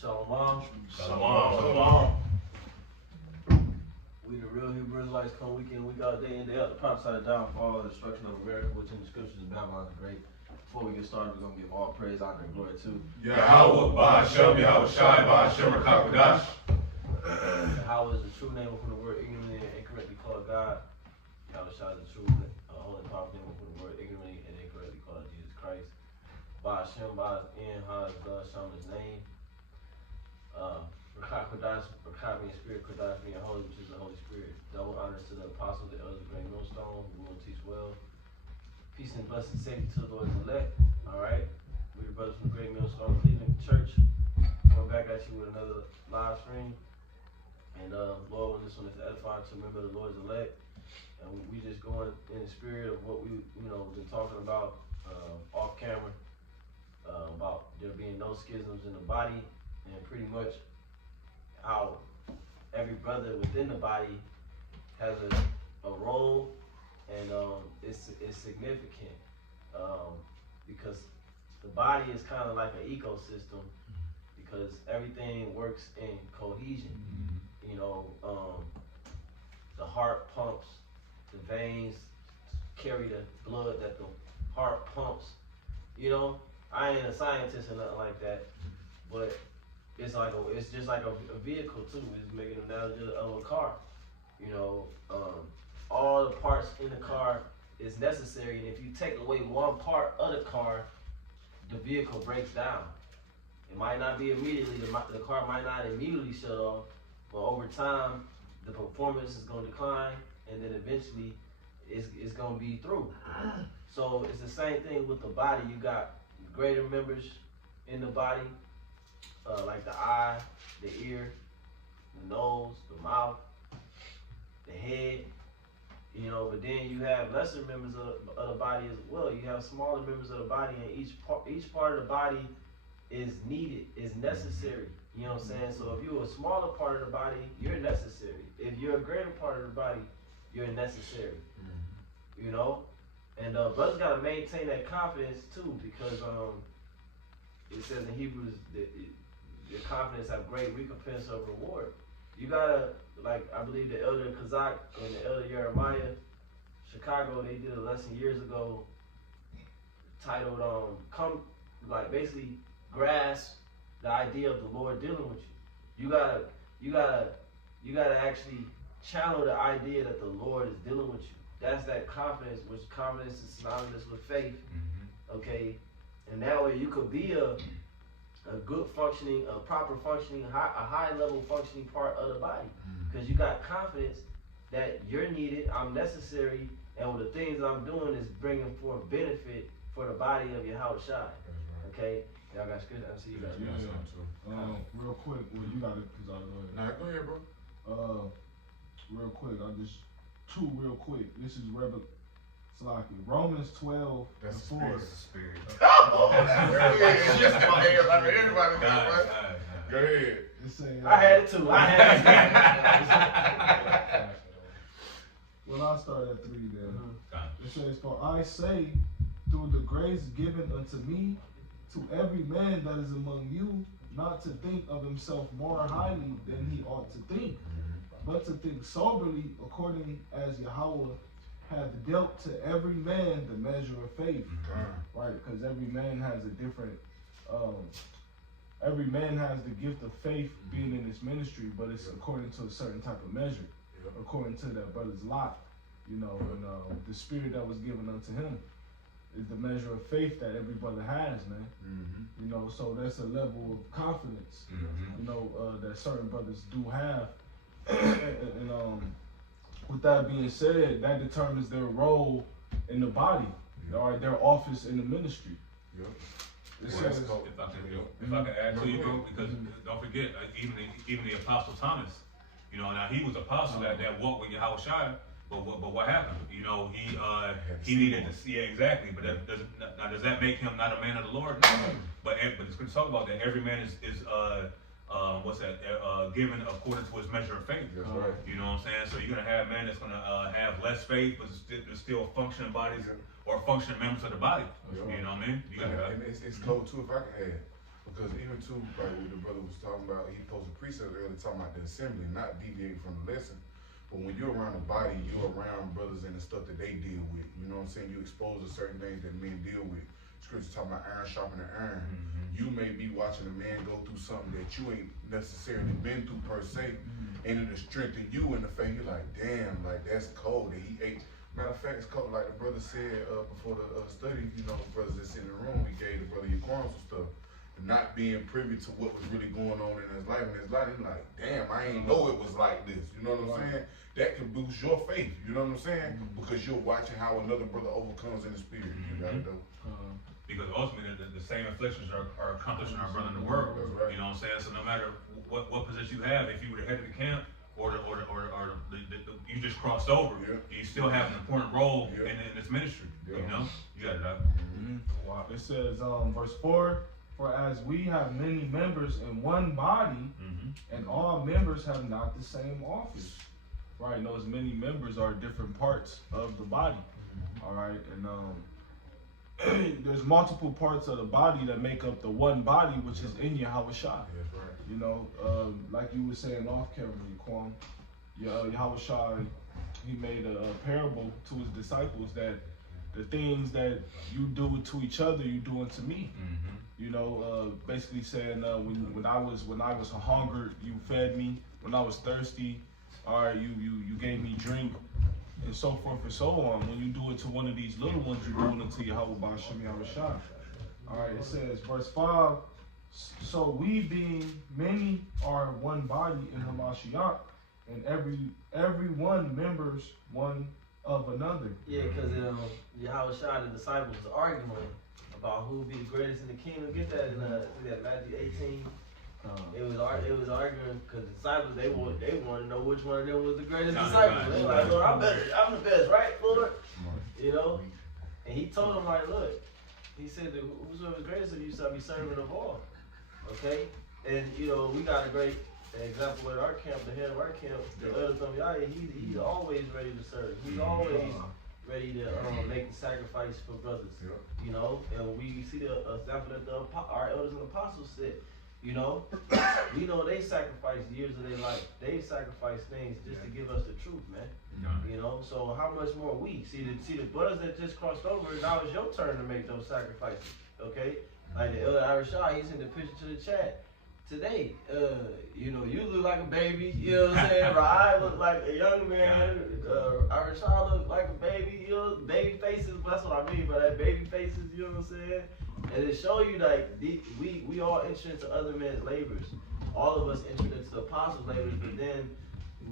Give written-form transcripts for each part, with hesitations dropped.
Shalom. Shalom. We the real Hebrew Israelites come week in, week out, day in, day out. The prophesy the downfall and destruction of America, which in the scriptures is Babylon the Great. Before we get started, we're going to give all praise, honor, and glory to Yahweh, Ba'ashem, Yahweh Shai, Ba'ashem, Rakakwadash. Yahweh is the true name from the word ignorantly and incorrectly called God. Yahweh Shai is the true, holy, powerful name from the word ignorantly and incorrectly called Jesus Christ. Ba'ashem, Ba'ashem, Ha is God, Shem is name. Rakakwadash, Rakabi in spirit, Kodash being holy, which is the Holy Spirit. Double honors to the apostles, the elders of Great Millstone, who will teach well. Peace and blessed safety to the Lord's elect. Alright. We the brothers from the Great Millstone Cleveland Church. We're back at you with another live stream. And Lord, when this one is edifying to remember the Lord's elect. And we just going in the spirit of what we been talking about off camera. About there being no schisms in the body, and pretty much how every brother within the body has a role, and it's significant because the body is kind of like an ecosystem because everything works in cohesion. The heart pumps, the veins carry the blood that the heart pumps. I ain't a scientist or nothing like that, but it's just like a vehicle too. It's making an analogy of a car. All the parts in the car is necessary, and if you take away one part of the car, the vehicle breaks down. It might not be immediately, the car might not immediately shut off, but over time, the performance is going to decline, and then eventually, it's going to be through. So it's the same thing with the body. You got greater members in the body, like the eye, the ear, the nose, the mouth, the head, but then you have lesser members of the body as well. You have smaller members of the body, and each part of the body is needed, is necessary. You know what I'm saying? So if you're a smaller part of the body, you're necessary. If you're a greater part of the body, you're necessary. And brothers gotta maintain that confidence too, because it says in Hebrews that your confidence have great recompense of reward. You gotta, like I believe the elder Kazak and the elder Jeremiah, Chicago, they did a lesson years ago titled basically grasp the idea of the Lord dealing with you. You gotta actually channel the idea that the Lord is dealing with you. That's that confidence, which confidence is synonymous with faith. Okay, and that way you could be a good functioning, a proper functioning, a high level functioning part of the body, because you got confidence that you're needed, I'm necessary, and the things that I'm doing is bringing forth benefit for the body of your house shine. Okay, y'all got scripture? I see you guys. Real quick, well, you got it, cause I Go ahead, bro. Real quick, real quick. This is Romans 12 and 4. Spirit. Everybody. Go ahead. I had it too. Well, I'll start at 3 then. It says, "For I say, through the grace given unto me, to every man that is among you, not to think of himself more highly than he ought to think, but to think soberly, according as Yahweh hath dealt to every man the measure of faith." Right? Because every man has a different, every man has the gift of faith being in his ministry, but it's according to a certain type of measure, according to that brother's lot, and the spirit that was given unto him is the measure of faith that every brother has, man. So that's a level of confidence, that certain brothers do have. And with that being said, that determines their role in the body, or their office in the ministry. It says, if I can add to you, bro, because don't forget, even the Apostle Thomas, now he was apostle that walked with Yahweh Shai, but what happened? He needed to see exactly. But does that make him not a man of the Lord? No. But it's going to talk about that every man is given according to his measure of faith. That's right. You know what I'm saying? So you're gonna have men that's gonna have less faith, but still functioning bodies or functioning members of the body. You know what I mean? You gotta. It's cold too, if I can add. Because even too, like what the brother was talking about, he posted precepts earlier talking about the assembly, not deviating from the lesson. But when you're around the body, you're around brothers and the stuff that they deal with. You know what I'm saying? You expose to certain things that men deal with. Scripture talking about iron sharpening iron. You may be watching a man go through something that you ain't necessarily been through per se, and it'll strengthen you in the faith. You're like, damn, like that's cold that he ate. Matter of fact, it's cold. Like the brother said before the study, you know, brothers that's in the room, we gave the brother your qualms and stuff. Not being privy to what was really going on in his life. And his life, he's like, damn, I ain't know it was like this. You know what I'm saying? That can boost your faith. You know what I'm saying? Because you're watching how another brother overcomes in the spirit. You gotta know. Because ultimately, the same afflictions are accomplishing our brother in the world. Right. You know what I'm saying? So no matter what position you have, if you were the head of the camp, or you just crossed over, you still have an important role in this ministry. You know, you got it out. Wow. It says, verse 4. For as we have many members in one body, and all members have not the same office. Right, and those many members are different parts of the body. All right, and there's multiple parts of the body that make up the one body, which is in Yahweh Shai. That's right. You know, like you were saying off camera, Quan, Yahweh Shai, he made a parable to his disciples that the things that you do to each other, you do unto me. You know, basically saying when I was hungered, you fed me. When I was thirsty, you gave me drink, and so forth and so on. When you do it to one of these little ones, you do it unto Yahweh B'Shem Yahweh Shai. All right, it says verse 5. So we being many are one body in Hamashiach, and every one members one of another. Yeah, because Yahweh Shai, the disciples was arguing about who would be the greatest in the kingdom. Get that in Matthew 18. It was arguing because the disciples they want to know which one of them was the greatest disciple. They were like, Lord, I'm the best, right, Lord? You know, and he told them like, look, he said that whosoever is greatest of you shall be servant of all. Okay, and you know we got a great example at our camp, the head of our camp, the elder Thumyaya. He's always ready to serve. He's always ready to make the sacrifice for brothers. You know, and we see the example that our elders and apostles said. You know, we know they sacrificed years of their life. They sacrificed things just to give us the truth, man. You know, so how much more we see the brothers that just crossed over? Now it's your turn to make those sacrifices. Okay, like the elder Arishah, he sent the picture to the chat today. You know, you look like a baby. You know what I'm saying? Ra'ai look like a young man. Arishah look like a baby. You know, baby faces. That's what I mean by that, baby faces. You know what I'm saying? And it show you like we all enter into other men's labors. All of us entered into the apostles' labors, but then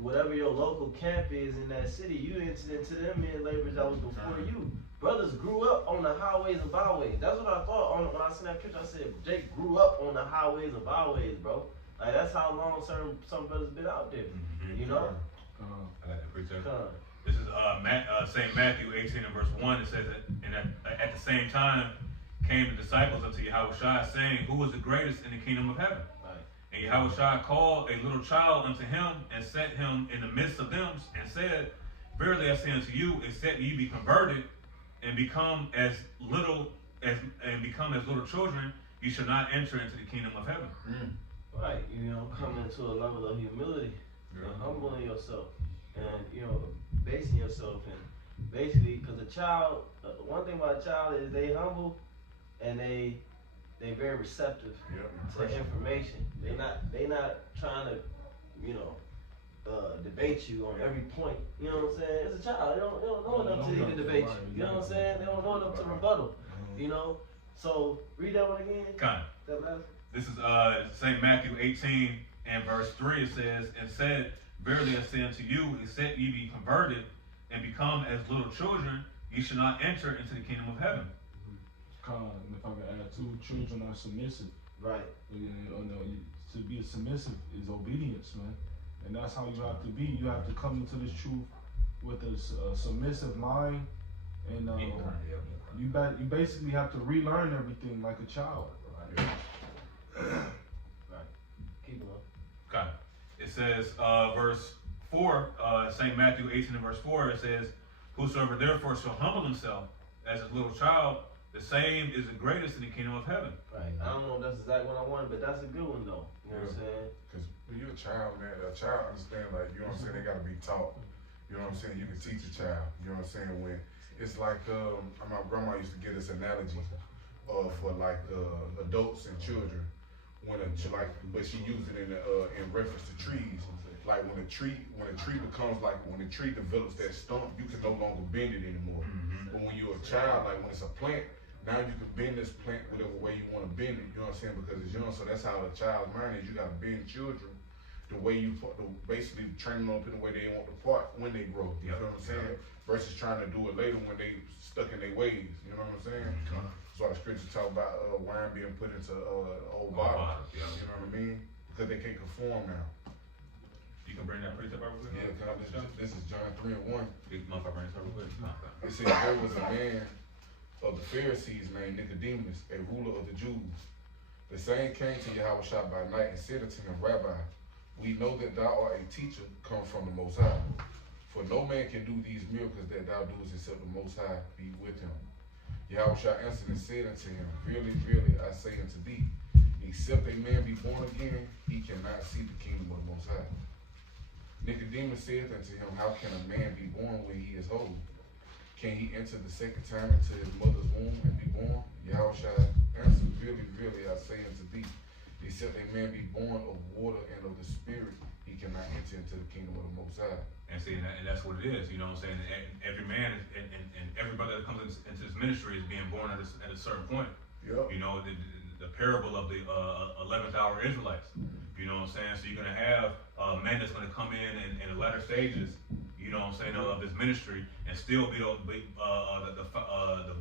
whatever your local camp is in that city, you entered into them men's labors that was before you. Brothers grew up on the highways and byways. That's what I thought when I seen that picture. I said, Jake grew up on the highways and byways, bro. Like that's how long some brothers been out there. You know? I got that preacher. This is St. Matthew 18 and verse 1. It says that, and at the same time came the disciples unto Yahweh Shai, saying, who was the greatest in the kingdom of heaven? Right. And Yahweh Shai called a little child unto him, and set him in the midst of them, and said, verily I say unto you, except ye be converted, and become as little children, you shall not enter into the kingdom of heaven. Right, you know, coming to a level of humility, and humbling yourself, and you know, basing yourself, and basically, because a child, one thing about a child is they humble. And they very receptive to information. They not trying to, you know, debate you on every point. You know what I'm saying? It's a child. They don't know enough to even debate you. You know what I'm saying? They don't know enough to rebuttal. You know. So read that one again. Kind of. This is St. Matthew 18 and verse 3. It says, and said, verily I say unto you, except ye be converted and become as little children, ye shall not enter into the kingdom of heaven. If I could add too, children are submissive. Right. To be submissive is obedience, man. And that's how you have to be. You have to come into this truth with a submissive mind. And you basically have to relearn everything like a child. Right. Keep going. Okay. It says, verse 4, St. Matthew 18 and verse 4, it says, whosoever therefore shall humble himself as a little child, the same is the greatest in the kingdom of heaven. Right. I don't know if that's exactly what I wanted, but that's a good one though. You know what I'm saying? Because when you're a child, man, a child understand, like, you know what I'm saying, they gotta be taught. You know what I'm saying? You can teach a child. You know what I'm saying? When it's like, my grandma used to give this analogy for like adults and children. But she used it in reference to trees. Like when a tree becomes like, when a tree develops that stump, you can no longer bend it anymore. But when you're a child, like when it's a plant, now you can bend this plant whatever way you want to bend it. You know what I'm saying? Because it's young, so that's how a child's mind is. You gotta bend children the way basically training them up in the way they want to part when they grow. You know what I'm saying? Versus trying to do it later when they stuck in their ways. You know what I'm saying? So the scripture talk about wine being put into old bottles. You know what I mean? Because they can't conform now. You can bring that precept over there? Yeah, this is John 3:1. Big motherfucker, bring this over with. It says there was a man of the Pharisees named Nicodemus, a ruler of the Jews. The same came to Yahushua by night and said unto him, Rabbi, we know that thou art a teacher come from the Most High. For no man can do these miracles that thou doest except the Most High be with him. Yahushua answered and said unto him, Verily, verily, I say unto thee, except a man be born again, he cannot see the kingdom of the Most High. Nicodemus said unto him, How can a man be born when he is old? Can he enter the second time into his mother's womb and be born? Yahushua answered, Verily, verily, I say unto thee, except a man be born of water and of the Spirit, he cannot enter into the kingdom of the Most High. And see, and that's what it is, you know what I'm saying? And every man and everybody that comes into this ministry is being born at a certain point. Yep. You know, the parable of the 11th hour Israelites. You know what I'm saying? So you're going to have men that's going to come in the latter stages, you know what I'm saying, of this ministry and still build the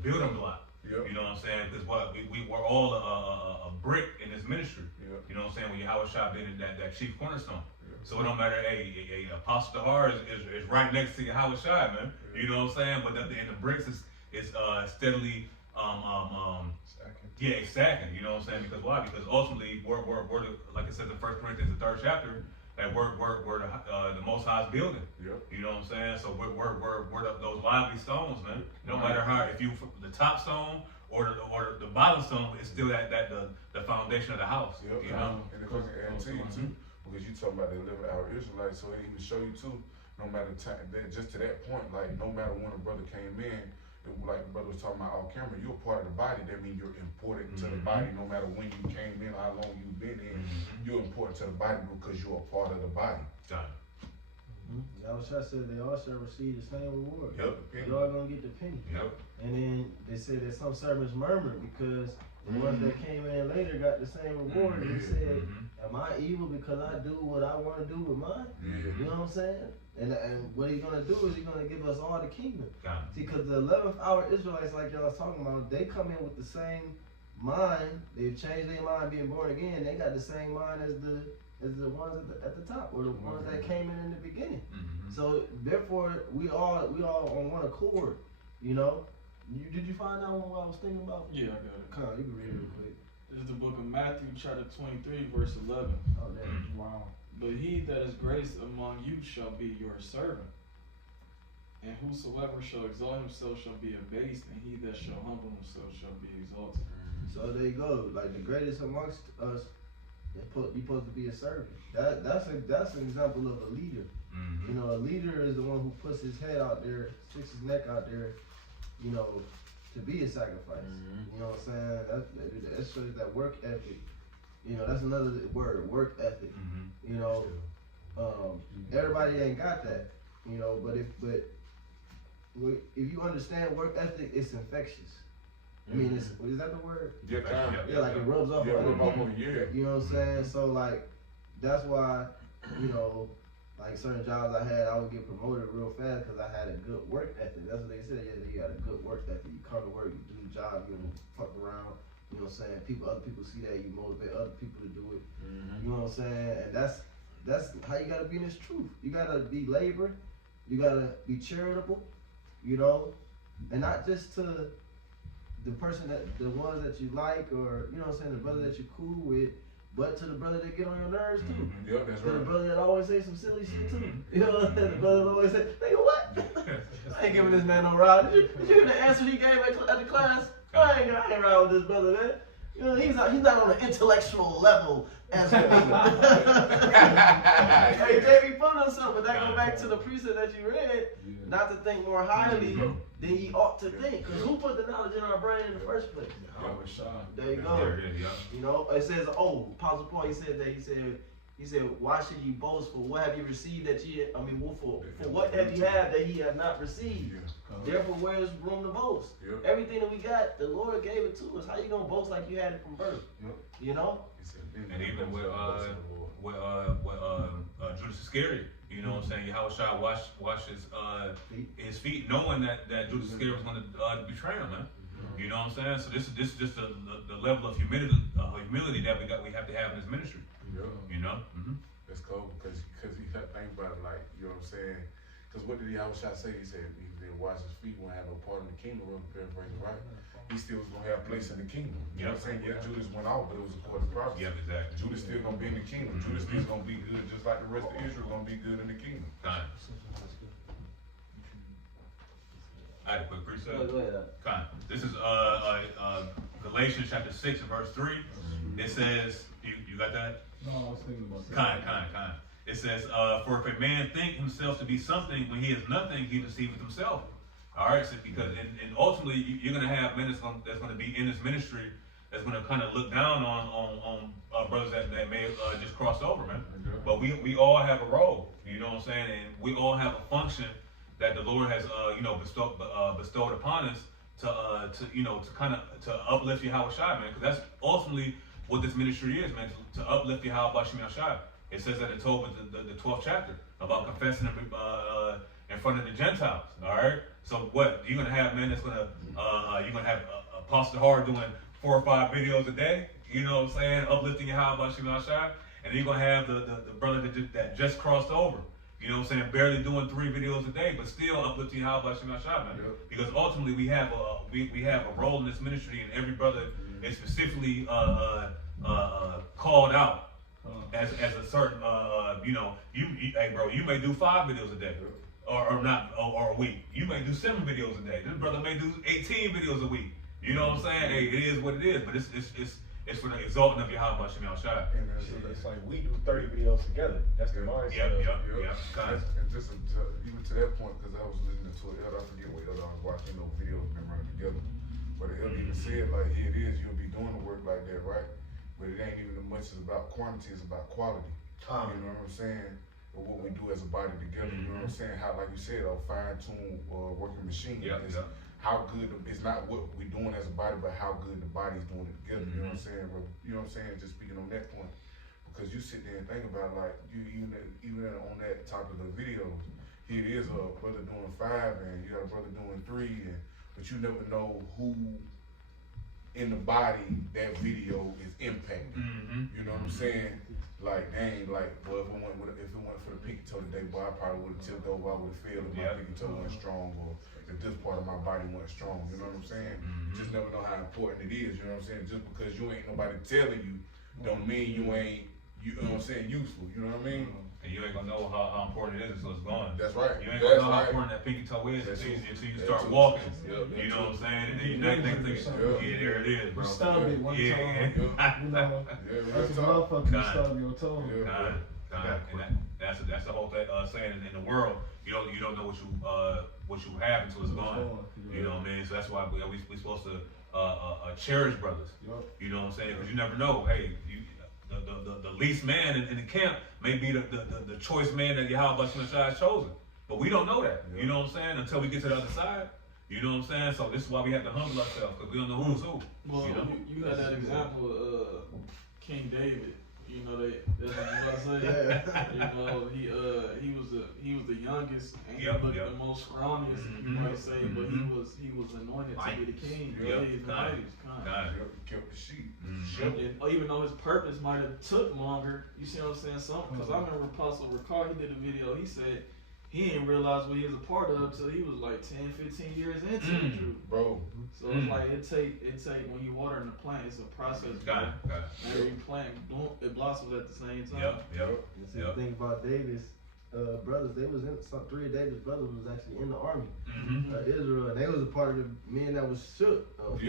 building block. Yep. You know what I'm saying? Because we're all a brick in this ministry. Yep. You know what I'm saying? When Yahushua being that chief cornerstone. So it don't matter, a Apostle Tahar is right next to Yahushua, man. You know what I'm saying? But and the bricks is steadily stacking. You know what I'm saying? Because why? Because ultimately we're the, like it says in 1 Corinthians the 3rd chapter, that we're the Most High's building. Yep. You know what I'm saying? So we're those lively stones, man. No matter how, if you the top stone or the bottom stone, it's still the foundation of the house. Yep. You know? And if I can add to you too, because you talking about the 11th hour Israelites, so it even show you too, no matter time, just to that point, like no matter when a brother came in, like the brother was talking about off camera, you're a part of the body. That means you're important to the body. No matter when you came in, how long you've been in, you're important to the body because you're a part of the body. Got it. Yahushua said they all shall receive the same reward. Yep. You're all gonna get the penny. Yep. And then they said that some servants murmured because the ones that came in later got the same reward. And he said, am I evil because I do what I want to do with mine? You know what I'm saying? And what he's gonna do is he's gonna give us all the kingdom. See, because the 11th hour Israelites, like y'all was talking about, they come in with the same mind. They've changed their mind, being born again. They got the same mind as the ones at the top, or the ones that came in the beginning. So therefore, we all on one accord. You know. Did you find out what I was thinking about? Yeah, I got it. Come on, you can read it real quick. This is the book of Matthew, chapter 23, verse 11. Oh, damn. Wow. But he that is greatest among you shall be your servant. And whosoever shall exalt himself shall be abased, and he that shall humble himself shall be exalted. So there you go. Like the greatest amongst us, you're supposed to be a servant. That's an example of a leader. You know, a leader is the one who puts his head out there, sticks his neck out there, you know, to be a sacrifice. You know what I'm saying? That shows that work ethic. You know, that's another word, work ethic. You know, everybody ain't got that. You know, but if you understand work ethic, it's infectious. I mean, is that the word? Yeah, like it rubs off on other people. You know what I'm saying? So like, that's why, you know, like certain jobs I had, I would get promoted real fast because I had a good work ethic. That's what they said. Yeah, you got a good work ethic. You come to work, you do the job, you don't fuck around. You know what I'm saying? Other people see that, you motivate other people to do it. You know what I'm saying? And that's how you gotta be in this truth. You gotta be labor. You gotta be charitable. You know, and not just to the ones that you like, or you know what I'm saying, the brother that you're cool with, but to the brother that get on your nerves too. Yep, that's to right. the brother that always say some silly shit too. You know what I'm saying? The brother that always say, nigga, what? I ain't giving this man no ride. Did you hear the answer he gave at the class? I ain't ride with this brother, man. You know, he's not on an intellectual level as me. Hey, JB put himself, but that go back to the precept that you read, not to think more highly than ye ought to think. Because who put the knowledge in our brain in the first place? There you go. You know, it says, Apostle Paul, he said, why should ye boast? For what have you received that for what have you had that ye have not received? Therefore, where is room to boast? Everything that we got, the Lord gave it to us. How you gonna boast like you had it from birth? You know? And even with Judas Iscariot, you know what I'm saying? Yahushua washed his feet, knowing that Judas Iscariot was going to betray him, man. You know what I'm saying? So this is just the level of humility that we have to have in this ministry. You know? That's cool because you got to think about it, like, you know what I'm saying? Because what did Yahushua say? He said he didn't wash his feet, won't have no part in the kingdom. Paraphrase, right? He still was gonna have a place in the kingdom. You know what I'm saying? Yeah, Judas went off, but it was according to prophecy. Yep, exactly. Judas still gonna be in the kingdom. Judas still gonna be good, just like the rest of Israel gonna be good in the kingdom. Kind. I had a quick precept. Go ahead. Kind. This is Galatians chapter 6 and verse 3. It says, you got that? No, I was thinking about that. Kind. It says, for if a man think himself to be something when he is nothing, he deceiveth himself. All right, so because and ultimately you're gonna have men that's gonna be in this ministry that's gonna kind of look down on brothers that may just cross over, man. But we all have a role, you know what I'm saying, and we all have a function that the Lord has bestowed upon us to uplift Yahushua, man, because that's ultimately what this ministry is, man, to uplift Yahushua. It says that in Tobit, the 12th chapter, about confessing in front of the Gentiles. All right. So what you're gonna have, man? That's gonna you're gonna have Apostle Hard doing 4 or 5 videos a day. You know what I'm saying? Uplifting Yahushua, and then you're gonna have the brother that just crossed over. You know what I'm saying? Barely doing 3 videos a day, but still uplifting Yahushua, man. Because ultimately we have a role in this ministry, and every brother is specifically called out as a certain hey bro, you may do 5 videos a day. Or a week. You may do 7 videos a day. This brother may do 18 videos a week. You know what I'm saying? Hey, it is what it is. But it's for the exalting of Yahweh Shemel Shai. It's like we do 30 videos together. That's the mindset. Yep. And just even to that point, because I was listening to it, I forget what elder I was watching. Videos been running together. But the elder even said, like, here it is. You'll be doing the work like that, right? But it ain't even as much as about quantity. It's about quality. You know what I'm saying? Or what we do as a body together, you know what I'm saying? How, like you said, a fine-tuned working machine. How good, it's not what we're doing as a body, but how good the body's doing it together, you know what I'm saying? You know what I'm saying? Just speaking on that point. Because you sit there and think about, like, even on that topic of the videos, here it is a brother doing 5, and you got a brother doing 3, but you never know who in the body that video is impacting. You know what I'm saying? Like, dang, like, well, if it went for the pinky toe today, boy, I probably would have tipped over. I would have failed if my pinky toe wasn't strong, or if this part of my body wasn't strong. You know what I'm saying? You just never know how important it is. You know what I'm saying? Just because you ain't nobody telling you, don't mean you ain't, you know what I'm saying, useful. You know what I mean? And you ain't gonna know how important it is until it's gone. That's right. You ain't gonna know how important that pinky toe is until you start walking. You know what I'm saying? And then you think, there it is, bro. Stub it one time. You know, that's a motherfucker, you stub your toe. And that's the whole thing, saying in the world, you don't know what you have until it's gone. You know what I mean? So that's why we supposed to cherish brothers. You know what I'm saying? Because you never know. Hey, the least man in the camp may be the choice man that Yahweh has chosen. But we don't know that. You know what I'm saying? Until we get to the other side. You know what I'm saying? So this is why we have to humble ourselves, because we don't know who's who. Well, you had that example of King David. You know that's what you say. You know, he was the youngest and he looked the most scrawniest, you might say, but he was anointed to be the king. Kept the sheep. Even though his purpose might have took longer, you see what I'm saying? Because I remember Apostle Ricard, he did a video. He said he didn't realize what he was a part of until he was like 10, 15 years into the truth. Bro. So it's like it take when you watering the plant, it's a process. Got it. Every plant it blossoms at the same time. The thing about David, brothers. They was in three of David's brothers was actually in the army Israel, and they was a part of the men that was shook of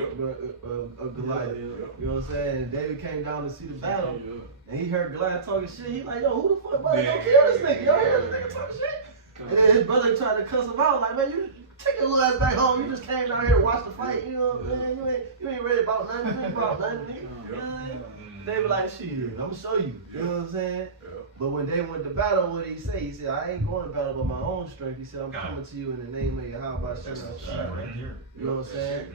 Goliath. You know what I'm saying? And David came down to see the battle, and he heard Goliath talking shit. He like, yo, who the fuck, brother? Don't kill this nigga. Y'all hear this nigga talking shit? And then his brother tried to cuss him out, like, man, you take your little ass back home. You just came down here to watch the fight. You know what I'm saying? You ain't ready about nothing. You ain't about nothing, nigga. You know what I'm saying? They were like, shit, I'm gonna show you. You know what I'm saying? But when they went to battle, what did he say? He said, I ain't going to battle by my own strength. He said, I'm coming to you in the name of Yahweh. You know what I'm saying?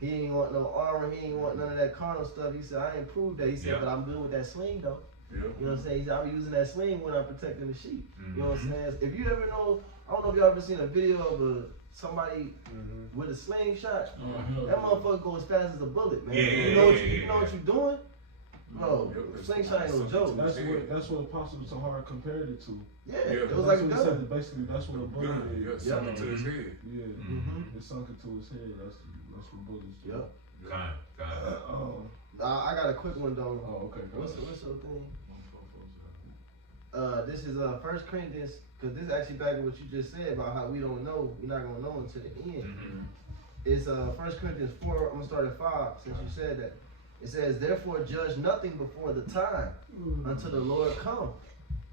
He ain't want no armor. He ain't want none of that carnal stuff. He said, I ain't proved that. He said, but I'm good with that sling, though. You know what I'm saying? He said, I'm using that sling when I'm protecting the sheep. You know what I'm saying? If you ever know, I don't know if y'all ever seen a video of somebody with a slingshot. That motherfucker go as fast as a bullet, man. You know what you're doing? Bro, slingshot ain't no joke. That's what Apostle Tahar compared it to. It was like a gun. Basically, that's what a bullet is. Sunk into his head. It sunk into his head. That's what bullets do. I got a quick one though. Oh, okay. What's your thing? This is 1 Corinthians, because this is actually back to what you just said about how we don't know. We're not gonna know until the end. It's 1 Corinthians 4. I'm gonna start at 5 since you said that. It says, therefore judge nothing before the time until the Lord come,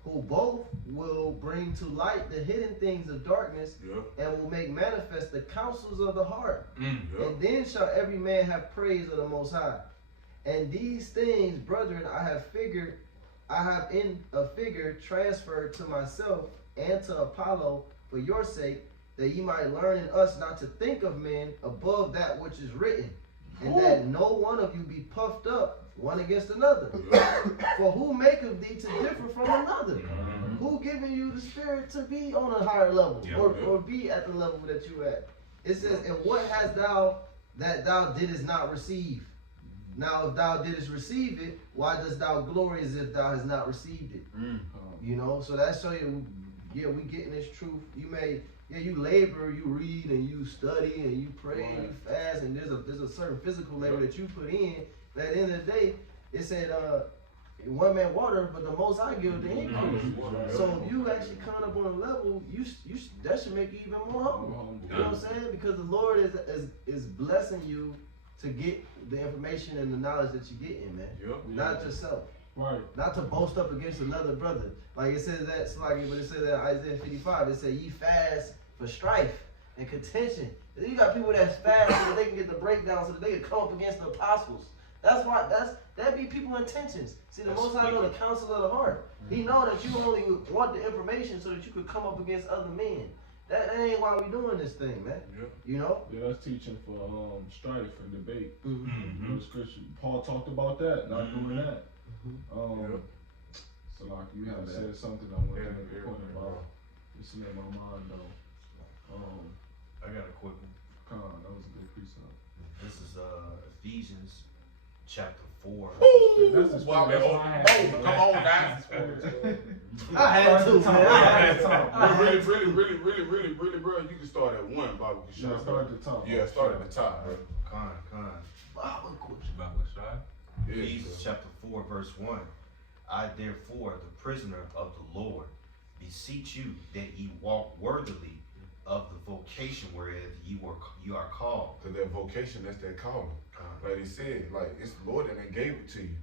who both will bring to light the hidden things of darkness and will make manifest the counsels of the heart. And then shall every man have praise of the Most High. And these things, brethren, I have in a figure transferred to myself and to Apollo for your sake, that ye might learn in us not to think of men above that which is written, and that no one of you be puffed up one against another. For who maketh thee to differ from another? Who giving you the spirit to be on a higher level or be at the level that you at? It says, and what hast thou that thou didst not receive? Now if thou didst receive it, why dost thou glory as if thou hast not received it? You know, so that show you, we getting this truth. You labor, you read and you study and you pray and you fast, and there's a certain physical labor that you put in. But at the end of the day, it said one man water, but the Most High give the increase. So if you actually come up on a level, that should make you even more humble. You know what I'm saying? Because the Lord is blessing you to get the information and the knowledge that you get in, man. Not yourself. Right. Not to boast up against another brother. Like it says that, but it says that in Isaiah 55, it said, ye fast for strife and contention. You got people that's fast so that they can get the breakdown, so that they can come up against the apostles. That's why that be people's intentions. See, the Most High know the counsel of the heart. He know that you only want the information so that you could come up against other men. That ain't why we doing this thing, man. You know? Yeah, that's teaching for strife and debate. You know, scripture. Paul talked about that, not doing that. So like you have said something I want to make a point about. It's in my mind though. I got a quick one. That was a good precept. This is Ephesians chapter 4. Come on, guys. I had to, man. Really, bro. You can start at 1, Bible. Start at the top. Yeah, start at the top, bro. Ephesians chapter 4, verse 1. I therefore, the prisoner of the Lord, beseech you that ye walk worthily of the vocation whereof you are called. Because that vocation, that's that calling. Like he said, like it's the Lord that gave it to you.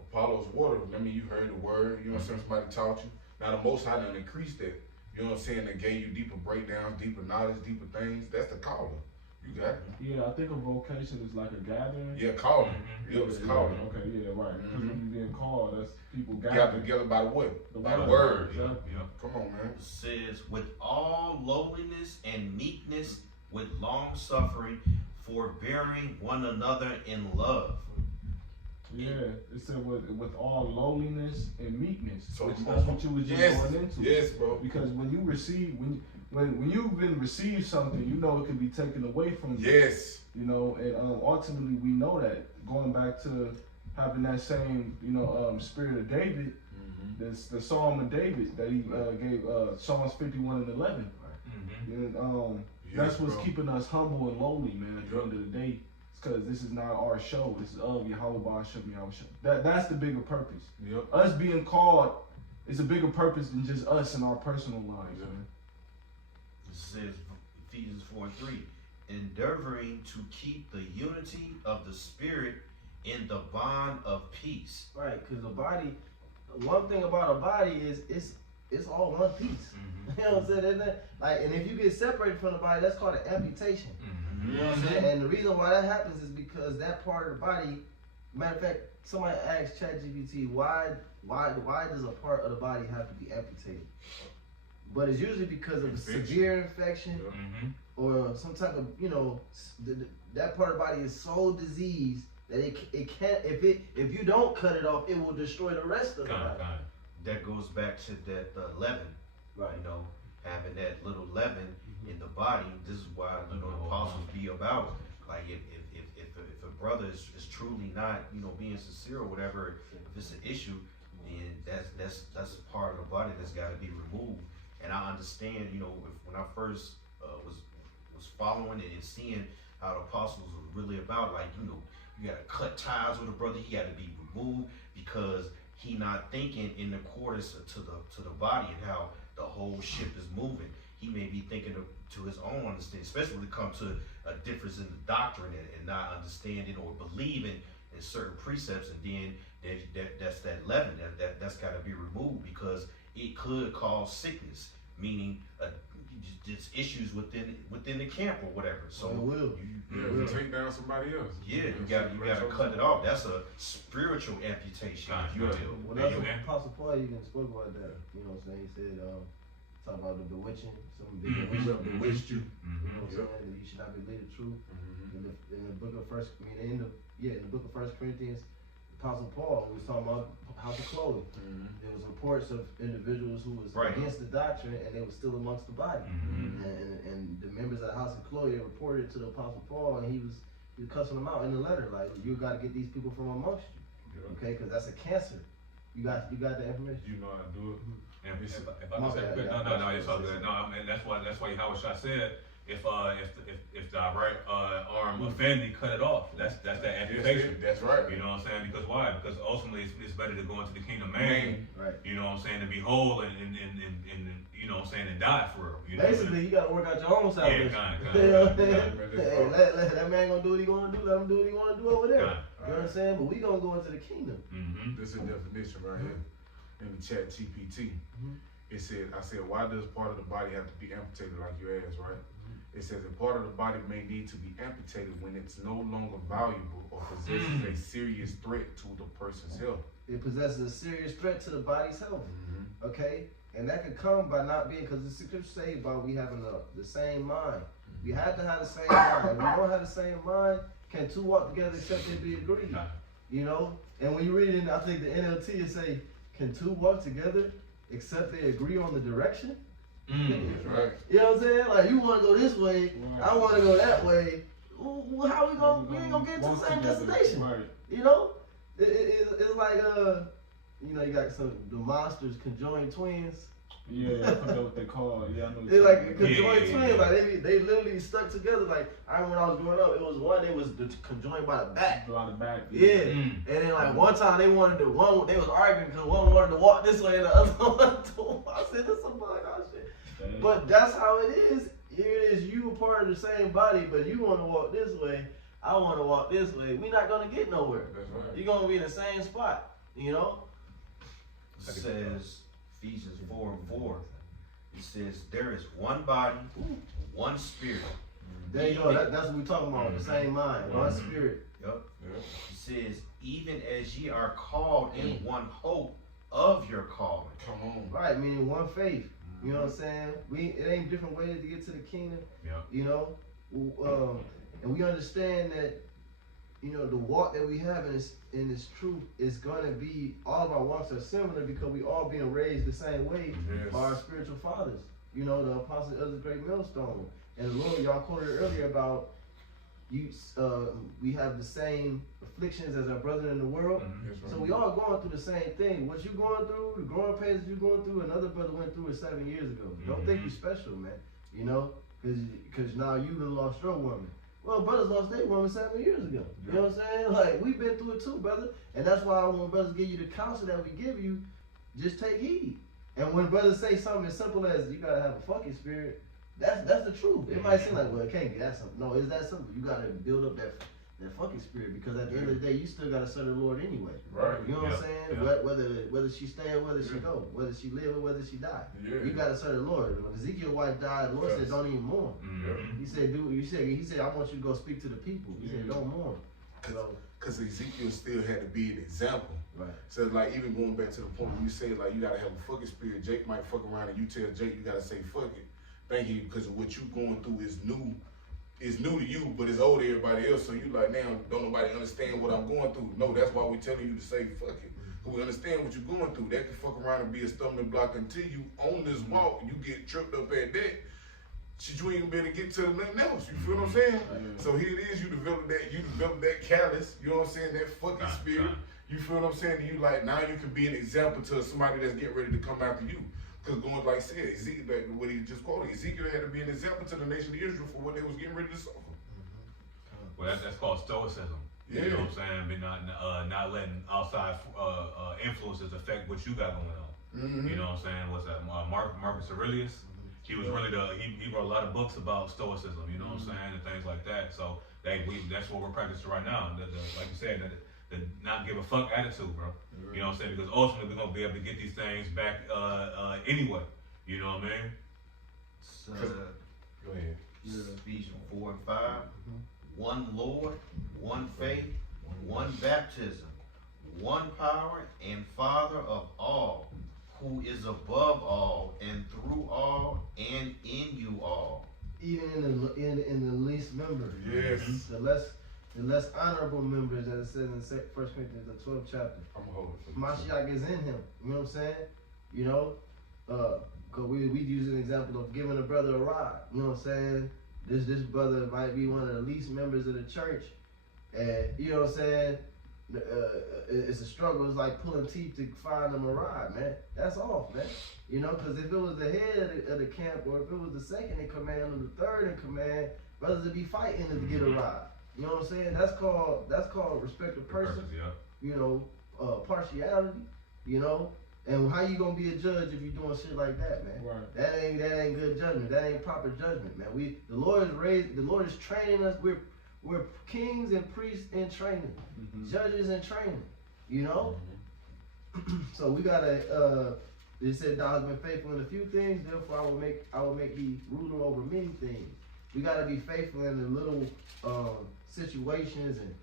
Apollo's water, I mean, you heard the word, you know what I'm saying, somebody taught you. Now the Most High done increased that. You know what I'm saying, that gave you deeper breakdowns, deeper knowledge, deeper things. That's the calling. You got it. Yeah, I think a vocation is like a gathering. Yeah, calling. Yeah, it's calling. Okay, yeah, right. Because when you're being called, that's people gathered together by what? By the word. Come on, man. It says, with all lowliness and meekness, with long suffering, forbearing one another in love. Yeah, it said with all lowliness and meekness. So that's what you was just going into. Yes, bro. Because when you receive, when you've been received something, you know it can be taken away from you. Yes. You know, and ultimately we know that. Going back to having that same, spirit of David, the Psalm of David that he gave, Psalms 51 and 11. And, that's what's keeping us humble and lowly, man, at the end of the day. Because this is not our show. This is of Yahweh Ba'ashem Yahweh. That's the bigger purpose. Us being called it's a bigger purpose than just us and our personal lives, man. It says Ephesians 4:3, endeavoring to keep the unity of the Spirit in the bond of peace. Right, because the body, one thing about a body is it's all one piece. Mm-hmm. You know what I'm saying? Isn't it? Like, and if you get separated from the body, that's called an amputation. Mm-hmm. You know what I'm saying? And the reason why that happens is because that part of the body, matter of fact, somebody asked ChatGPT, why does a part of the body have to be amputated? But it's usually because of a severe infection Mm-hmm. or some type of, that part of the body is so diseased that it can't, if you don't cut it off, it will destroy the rest of the body. That goes back to that leaven, Right. Having that little leaven in the body. This is why the apostles be about, like, if a brother is truly not, being sincere or whatever, if it's an issue, then that's a part of the body that's got to be removed. And I understand, when I first was following it and seeing how the apostles were really about, like, you got to cut ties with a brother, he got to be removed because he not thinking in accordance to the body and how the whole ship is moving. He may be thinking to his own understanding, especially when it comes to a difference in the doctrine and not understanding or believing in certain precepts, and then that's that leaven that's got to be removed because it could cause sickness, meaning just issues within the camp or whatever. So it will. You take down somebody else. Yeah, you got to cut it off. That's a spiritual amputation, if you will. Well, that's what Apostle Paul even spoke about that. You know what I'm saying? He said, talk about the bewitching. Some bewitched you. You know what I'm saying? That you should not be leading the truth. In the book of in the book of 1 Corinthians, Apostle Paul was talking about House of Chloe. There was reports of individuals who was against the doctrine and they were still amongst the body. And the members of the House of Chloe reported to the Apostle Paul, and he was cussing them out in the letter, like, you got to get these people from amongst you, okay? Because that's a cancer. You got the information. You know how to do it. And if I can say quick, no, it's all good. No, I mean, that's why Howard Shah said, if the right arm offend, he cut it off. That's that amputation. That's right. You know what I'm saying? Because why? Because ultimately it's better to go into the kingdom man. Right. You know what I'm saying? To be whole and you know what I'm saying, and die for real. You know Basically, you got to work out your own salvation. That man gonna do what he gonna do. Let him do what he wanna do over there. You know what I'm saying? But we gonna go into the kingdom. This is a definition right here in the chat GPT. It said, I said, why does part of the body have to be amputated like you asked, right? It says a part of the body may need to be amputated when it's no longer valuable or possesses a serious threat to the person's health. It possesses a serious threat to the body's health. Okay? And that could come by not being, because the scripture says about we having the same mind. We have to have the same mind. If we don't have the same mind, can two walk together except they be agreed? And when you read it, I think the NLT, it say, can two walk together except they agree on the direction? Right. You know what I'm saying? Like, you want to go this way, I want to go that way. Well, how we ain't gonna get to the same destination. Right. It's like you got the monsters conjoined twins. Yeah, I forgot what they call it. Yeah, I know. They're like conjoined twins. Like they literally stuck together. Like, I remember when I was growing up, it was one that was conjoined by the back. By the back. Yeah. And then like one time they was arguing because one wanted to walk this way and the other one to walk. I said, this is some shit. But that's how it is. Here it is, you a part of the same body, but you want to walk this way, I want to walk this way. We're not going to get nowhere. That's right. You're going to be in the same spot, It says, Ephesians 4:4, it says, there is one body, one spirit. There you go. That's what we're talking about, the same mind, one spirit. Yep. It says, even as ye are called in one hope of your calling. Come on. Right, meaning one faith. You know what I'm saying? It ain't different ways to get to the kingdom. Yeah. And we understand that, the walk that we have in this truth is gonna be, all of our walks are similar because we all being raised the same way by our spiritual fathers. The apostles of the great millstone. And the Lord, y'all quoted earlier about we have the same afflictions as our brethren in the world. So we all going through the same thing. What you going through, the growing pains you're going through, another brother went through it 7 years ago. Don't think you're special, man. Because now you done lost your woman. Well, brothers lost their woman 7 years ago. You know what I'm saying? Like, we've been through it too, brother. And that's why when brothers give you the counsel that we give you, just take heed. And when brothers say something as simple as you gotta have a fucking spirit, that's the truth. It might seem like, well, it can't be that simple. No, it's that simple. You gotta build up that fucking spirit, because at the end of the day, you still gotta serve the Lord anyway. Right. You know what I'm saying? Yeah. Whether she stay or whether she go, whether she live or whether she die, Yeah. you gotta serve the Lord. When Ezekiel's wife died, the Lord said, "Don't even mourn." Mhm. He said, He said, "I want you to go speak to the people." He said, "Don't mourn." So, Because Ezekiel still had to be an example. right. So like even going back to the point where you say like you gotta have a fucking spirit. Jake might fuck around and you tell Jake you gotta say fuck it. Thank you, because what you going through is new. It's new to you, but it's old to everybody else. So you like, now don't nobody understand what I'm going through. No, that's why we're telling you to say fuck it. Cause we understand what you're going through. That can fuck around and be a stumbling block until you on this walk, you get tripped up at that. Shit, you ain't gonna be able to get to nothing else. You feel what I'm saying? So here it is, you develop that callous, you know what I'm saying, that fucking spirit. You feel what I'm saying? And you like, now you can be an example to somebody that's getting ready to come after you. Because going like I said, Ezekiel, like what he just quoted, Ezekiel had to be an example to the nation of Israel for what they was getting ready to suffer. Well, that's called stoicism. Yeah. You know what I'm saying? But not letting outside influences affect what you got going on. Mm-hmm. You know what I'm saying? What's that? Marcus Aurelius. He was really he wrote a lot of books about stoicism. You know what I'm saying, and things like that. So that's what we're practicing right now. Like you said, the not give a fuck attitude, bro. You know what I'm saying? Because ultimately we're gonna be able to get these things back anyway. You know what I mean? So, Go ahead. Ephesians 4 and 5. One Lord, one faith, one baptism, one power and Father of all, who is above all and through all and in you all. Even in the least members, Yes. the less honorable members, as it says in 1 Corinthians the 12th chapter. I'm gonna hold it for Mashiach is in him. You know what I'm saying? You know, cause we use an example of giving a brother a ride. You know what I'm saying? This brother might be one of the least members of the church, and you know what I'm saying? It's a struggle. It's like pulling teeth to find them a ride, man. That's off, man. You know, because if it was the head of the camp, or if it was the second in command or the third in command, brothers would be fighting to get a ride. You know what I'm saying? That's called respect of person. You know, partiality. You know, and how you gonna be a judge if you doing shit like that, man? Right. That ain't good judgment. That ain't proper judgment, man. The Lord is training us. We're kings and priests in training, judges in training. You know, so we gotta. It said, "Thou hast been faithful in a few things; therefore I will make thee ruler over many things." We gotta be faithful in the little situations and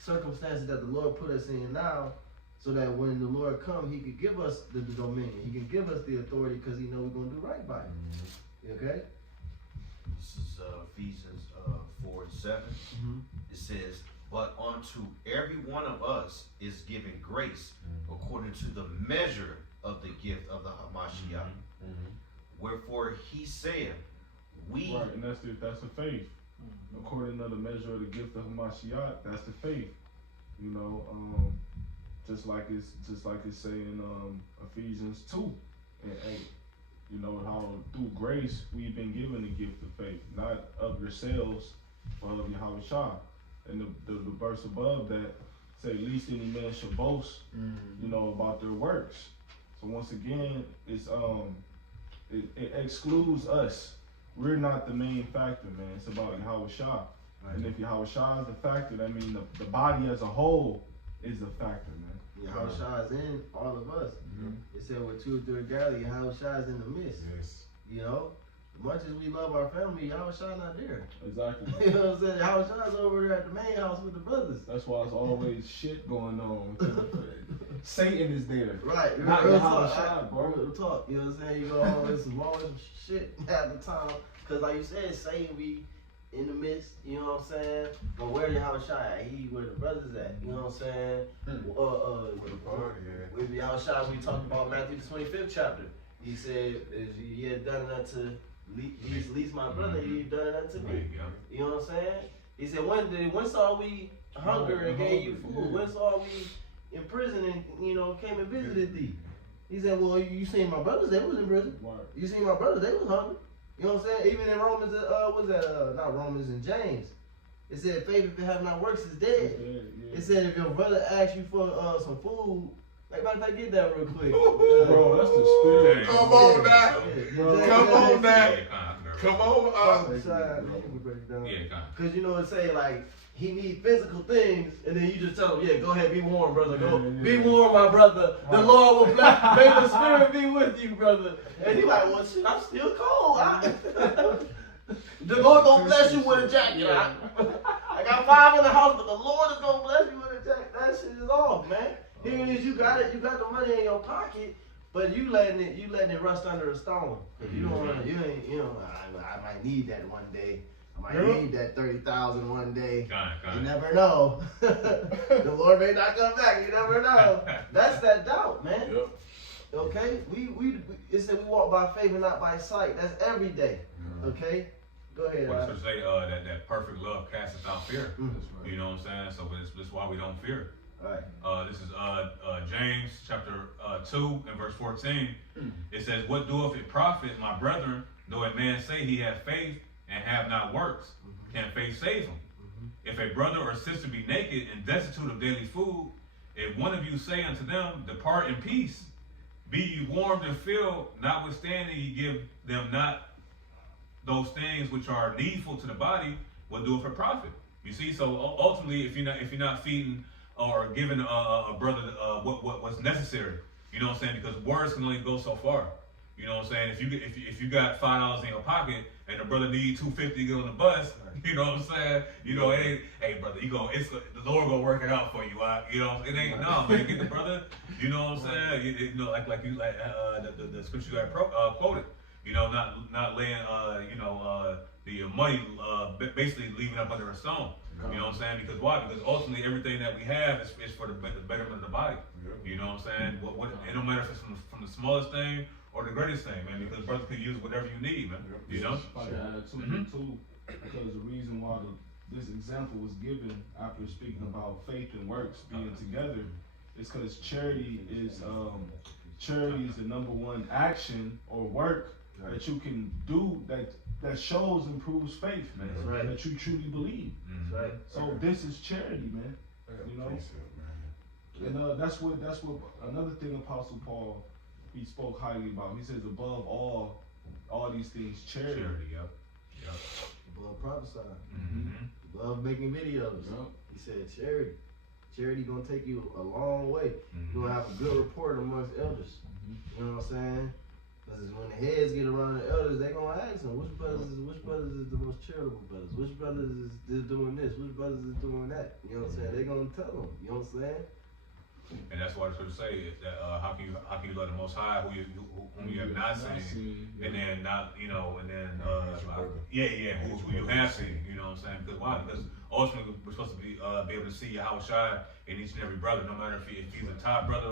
circumstances that the Lord put us in now, so that when the Lord comes, He could give us the dominion. He can give us the authority because He know we're gonna do right by Him. Okay. This is Ephesians 4 and 7. It says, "But unto every one of us is given grace according to the measure of the gift of the Hamashiach. Wherefore he said, we..." Right, and that's the faith. According to the measure of the gift of Hamashiach, that's the faith. You know, just like it's saying Ephesians 2 and 8. You know, how through grace we've been given the gift of faith, not of yourselves, but of Yahushua. And the verse above that say, "Least any man should boast," you know, about their works. So once again, it's it excludes us. We're not the main factor, man. It's about Yahushua. Right. And if Yahushua is the factor, that means the body as a whole is the factor, man. Yahushua is in all of us. It said, "With 2 or 3 gathered, Yahushua is in the midst." Yes. You know, as much as we love our family, Yahushua not there. Exactly. You know what I'm saying? Yahushua's over there at the main house with the brothers. That's why it's always shit going on. Satan is there. Right. Not real Yahushua, talk, bro. Real talk. You know what I'm saying? You go home, there's some always shit half the time. Because like you said, Satan be in the midst, you know what I'm saying? But where Yahushua at? He where the brothers at, you know what I'm saying? With Yahushua, we talked about Matthew the 25th chapter. He said, "If you had done it unto least my brother, you done it unto me." You know what I'm saying? He said, when saw we hunger and gave you food? When saw we in prison and, you know, came and visited thee? He said, "Well, you seen my brothers, they was in prison. You seen my brothers, they was hungry." You know what I'm saying? Even in Romans, not Romans, in James, it said, "Faith if it have not works is dead." It said, if your brother asks you for some food, Like, matter of fact, get that real quick. Bro, that's the spirit. Come on now. Bro, Come on now. Yeah, Come on, yeah, Because you know what I'm saying, like, he need physical things, and then you just tell him, yeah, go ahead, be warm, brother. Go, be warm, my brother. The Lord will bless. May the Spirit be with you, brother. And he like, well, shit, I'm still cold. The Lord gonna bless you with a jacket. I got 5 in the house, but the Lord is gonna bless you with a jacket. That shit is off, man. Here it is, you got it. You got the money in your pocket, but you letting it rust under a stone. You don't wanna, I might need that one day. I might need that 30,000 one day. You never know. The Lord may not come back. You never know. That's that doubt, man. Yep. Okay, it said we walk by faith and not by sight. That's every day. Okay, go ahead. What does it say? That perfect love casteth out fear. You know what I'm saying? So that's why we don't fear. All right. This is James chapter 2 and verse 14. It says, "What doeth it profit, my brethren, though a man say he hath faith and have not works? Can faith save him? If a brother or sister be naked and destitute of daily food, if one of you say unto them, Depart in peace, be ye warmed and filled, notwithstanding ye give them not those things which are needful to the body, what doeth it profit?" You see, so ultimately, if you're not feeding or giving a brother what's necessary, you know what I'm saying? Because words can only go so far. You know what I'm saying? If you got $5 in your pocket and the brother need $250 to get on the bus, you know what I'm saying? You know, it ain't, hey brother, the Lord gonna work it out for you. You know, it ain't man. Get the brother. You know what I'm saying? You know, like the scripture you had quoted. You know, not laying the money basically leaving up under a stone. You know what I'm saying? Because why? Because ultimately everything that we have is for the betterment of the body. You know what I'm saying? It don't matter if it's from the smallest thing or the greatest thing, man. Because brothers can use whatever you need, man. You know. Too, because the reason why this example was given after speaking about faith and works being together is because charity is the number one action or work that you can do that shows and proves faith, man. Right. That you truly believe. That's right. So this is charity, man. You know, and that's what another thing Apostle Paul he spoke highly about. He says above all these things, charity. Yep. Above prophesying. Above making videos. He said charity. Charity gonna take you a long way. You're gonna have a good report amongst elders. You know what I'm saying? Because when the heads get around the elders, they gonna ask them, which brothers is the most charitable brothers? Which brothers is doing this? Which brothers is doing that? You know what I'm saying? They gonna tell them. You know what I'm saying? And that's why the scripture say that how can you love the Most High whom you have not seen, and then not who you have seen. You know what I'm saying? Because why? Because ultimately we're supposed to be able to see Yahushua in each and every brother, no matter if he's a top brother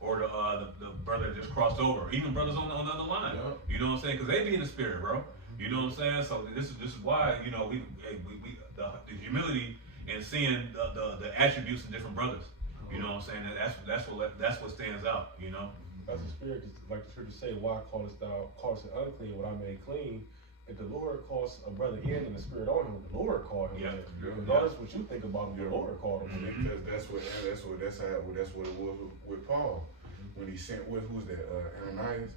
or the brother that just crossed over, even brothers on the other line. You know what I'm saying? Because they be in the spirit, bro. You know what I'm saying? So this is why the humility and seeing the attributes in different brothers. You know what I'm saying? That's what stands out. You know. That's the spirit, like the scripture say, why callest it unclean when I made clean? If the Lord calls a brother in and the spirit on him, the Lord called him in. Regardless what you think about him, the Lord called him in. Because that's what it was with Paul. When he sent who's that? Ananias?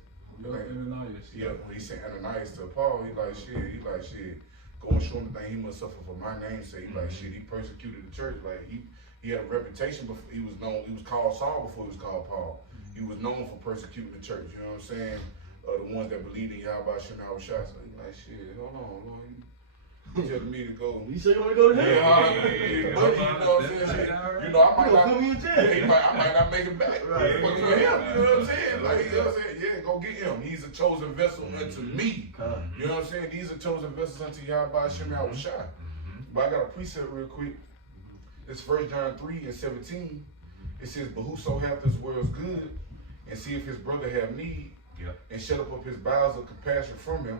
Ananias. Yeah, when he sent Ananias to Paul, he like shit, go and show him the thing he must suffer for my name's sake. Like shit, he persecuted the church. Like he had a reputation before he was called Saul before he was called Paul. He was known for persecuting the church, you know what I'm saying? The ones that believed in Yahweh Shem Yahushua. So he like, shit, hold on, Lord. You telling me to go. You say you want to go to hell? You know what I'm saying? You know, I might not. Put me in jail. I might not make it back. Right. Fuck with him, you know what I'm saying? Like, you know what I'm saying? Yeah, go get him. He's a chosen vessel unto me. You know what I'm saying? These are chosen vessels unto Yahweh Shem Yahushua. But I got a precept real quick. It's 1 John 3:17. It says, but whoso hath this world's good, and see if his brother have need, and shut up his bowels of compassion from him,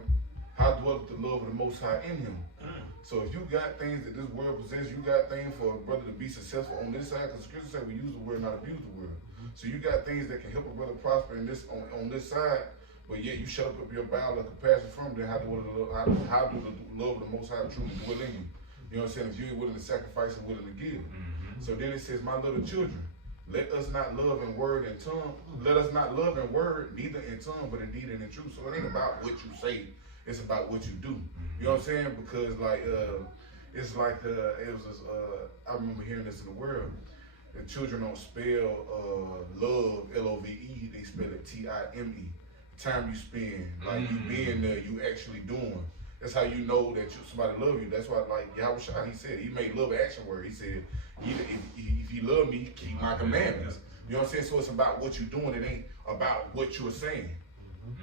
how dwelleth the love of the Most High in him? So if you got things that this world possesses, you got things for a brother to be successful on this side, because the scripture says we use the word, not abuse the word. So you got things that can help a brother prosper in this on this side, but yet you shut up your bowel of compassion from him, then how do the love of the Most High truly dwell in you? You know what I'm saying? If you ain't willing to sacrifice and willing to give. So then it says, my little children, Let us not love in word and tongue. Let us not love in word, neither in tongue, but in deed and in truth. So it ain't about what you say. It's about what you do. You know what I'm saying? Because like, it's like it was. I remember hearing this in the world. The children don't spell love Love. They spell it Time. Time you spend, like you being there, you actually doing. That's how you know that somebody love you. That's why, like Yahweh Shai, he said, he made love an action word. He said, if you love me, keep my commandments. You know what I'm saying? So it's about what you're doing. It ain't about what you're saying.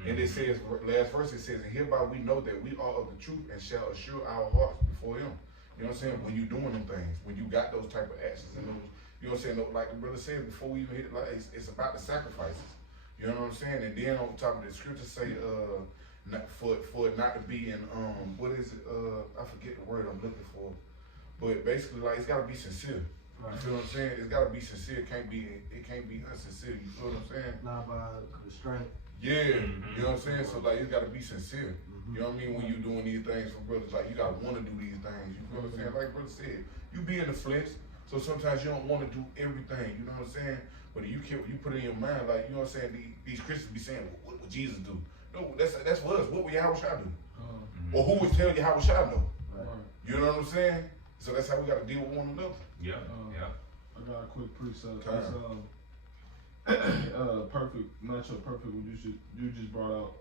And it says, last verse, it says, and hereby we know that we are of the truth and shall assure our hearts before him. You know what I'm saying? When you doing them things, when you got those type of actions and those, you know what I'm saying? Like the brother said before we even hit, like it's about the sacrifices. You know what I'm saying? And then on top of the scripture say, for it not to be in what is it? I forget the word I'm looking for, but basically like it's gotta be sincere. Right. You feel what I'm saying? It's gotta be sincere. It can't be insincere. You feel what I'm saying? Not by restraint. Yeah, you know what I'm saying? So like it's gotta be sincere. You know what I mean? When you doing these things for brothers, like you gotta wanna do these things. You feel what I'm saying? Like brother said, you be in the flesh, so sometimes you don't wanna do everything. You know what I'm saying? But you put it in your mind, like, you know what I'm saying, these Christians be saying, what would Jesus do? No, that's for us. What would Yahweh Shai do? Or who would tell Yahweh Shai no? You know what I'm saying? So that's how we got to deal with one another. Yeah, I got a quick precept. Perfect matchup, perfect what you just brought out.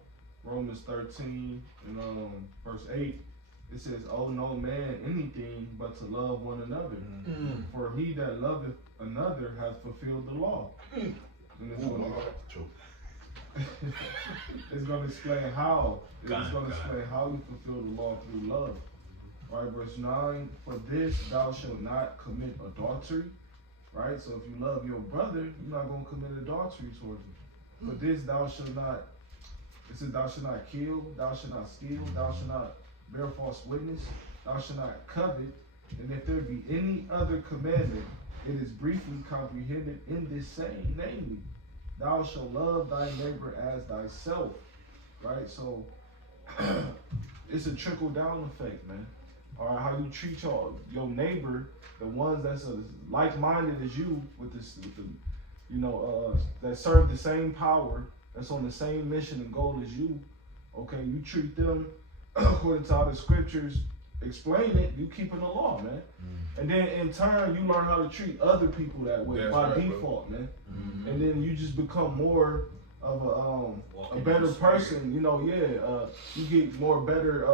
Romans 13 and verse 8. It says, "Owe no man anything but to love one another. For he that loveth another hath fulfilled the law." And it's going to explain how. It's going to explain how you fulfill the law through love. Right, verse 9. "For this thou shalt not commit adultery." Right, so if you love your brother, you're not going to commit adultery towards him. "For this thou shalt not." It says, "Thou shalt not kill, thou shalt not steal, thou shalt not bear false witness, thou shalt not covet, and if there be any other commandment, it is briefly comprehended in this same, namely, thou shalt love thy neighbor as thyself." Right? So it's a trickle down effect, man. All right, how you treat your neighbor, the ones that's like-minded as you, that serve the same power, that's on the same mission and goal as you. Okay, you treat them according to how the scriptures explain it. You keeping the law, man. And then in turn, you learn how to treat other people that way by default, man. And then you just become more of a better person. You know, you get more better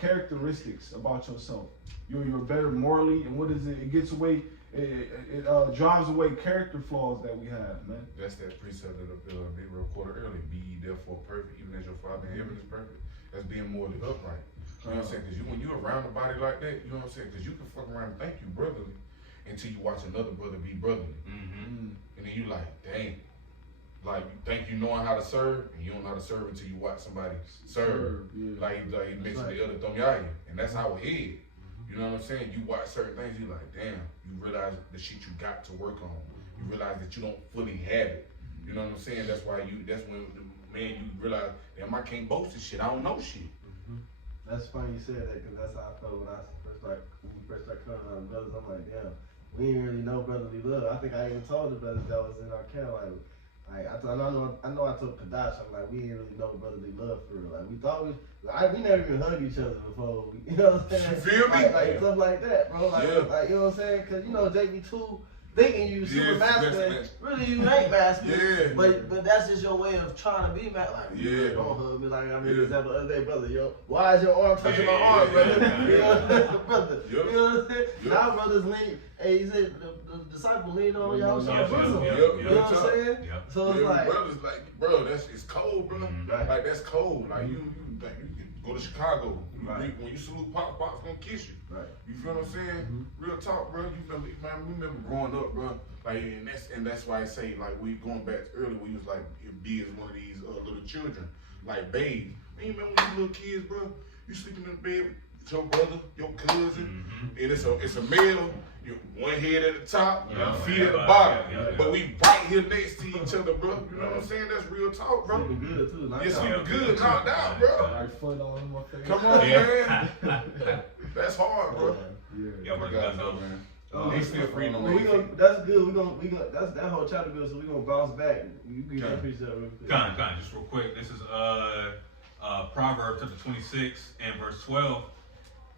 characteristics about yourself. You're better morally, and what is it? It gets away. It drives away character flaws that we have, man. That's that precept that they recorded earlier. Be ye therefore perfect, even as your Father in heaven is perfect. That's being morally upright. You know what I'm saying? Because when you're around a body like that, you know what I'm saying? Because you can fuck around and think you brotherly until you watch another brother be brotherly. And then you like, dang. Like, you think you knowing how to serve, and you don't know how to serve until you watch somebody serve. Like you mentioned the other Tomyaya, and that's our head. You know what I'm saying? You watch certain things, you like, damn, you realize the shit you got to work on. You realize that you don't fully have it. You know what I'm saying? That's when you realize, damn, I can't boast this shit. I don't know shit. That's funny you said that, because that's how I felt when we first started coming around brothers. I'm like, damn, we didn't really know brotherly love. I think I even told the brothers that was in our camp, I know I told Kadash, I'm like, we didn't really know brotherly love for real. Like, we thought we never even hugged each other before. You know what I'm saying? You feel me? Like stuff like that, bro. Like, you know what I'm saying? Because, you know, JB2 thinking you super masculine. Really, you ain't masculine. But that's just your way of trying to be masculine. Like, don't hug me. Like, I mean, example, the other day, brother, why is your arm touching my arm, brother? You know what I'm saying? Brother. You know what I'm saying? Now brothers lean, he said, the disciple leaned on y'all shoulders. You know what I'm saying? So it's like, brothers like, bro, it's cold, bro. Like, that's cold. Like, you think you can go to Chicago. When you salute Pop's gonna kiss you. You feel what I'm saying? Real talk, bro. We remember growing up, bro. Like, and that's why I say, like, we going back early, we was like, be as one of these little children, like babes. Man, you remember when you little kids, bro? You sleeping in the bed with your brother, your cousin, and it's a male. You one head at the top, feet at the bottom. But we right here next to each other, bro. You know what I'm saying? That's real talk, bro. sleeping good too. You sleeping good, knocked out, bro. Like foot all in my face. Come on, man. That's hard, bro. Yeah, but man. They still free no Well, man. that's good. We gonna that's that whole chapter good. So we gonna bounce back. You can get that piece up real quick. Just real quick. This is Proverbs chapter 26 and verse 12.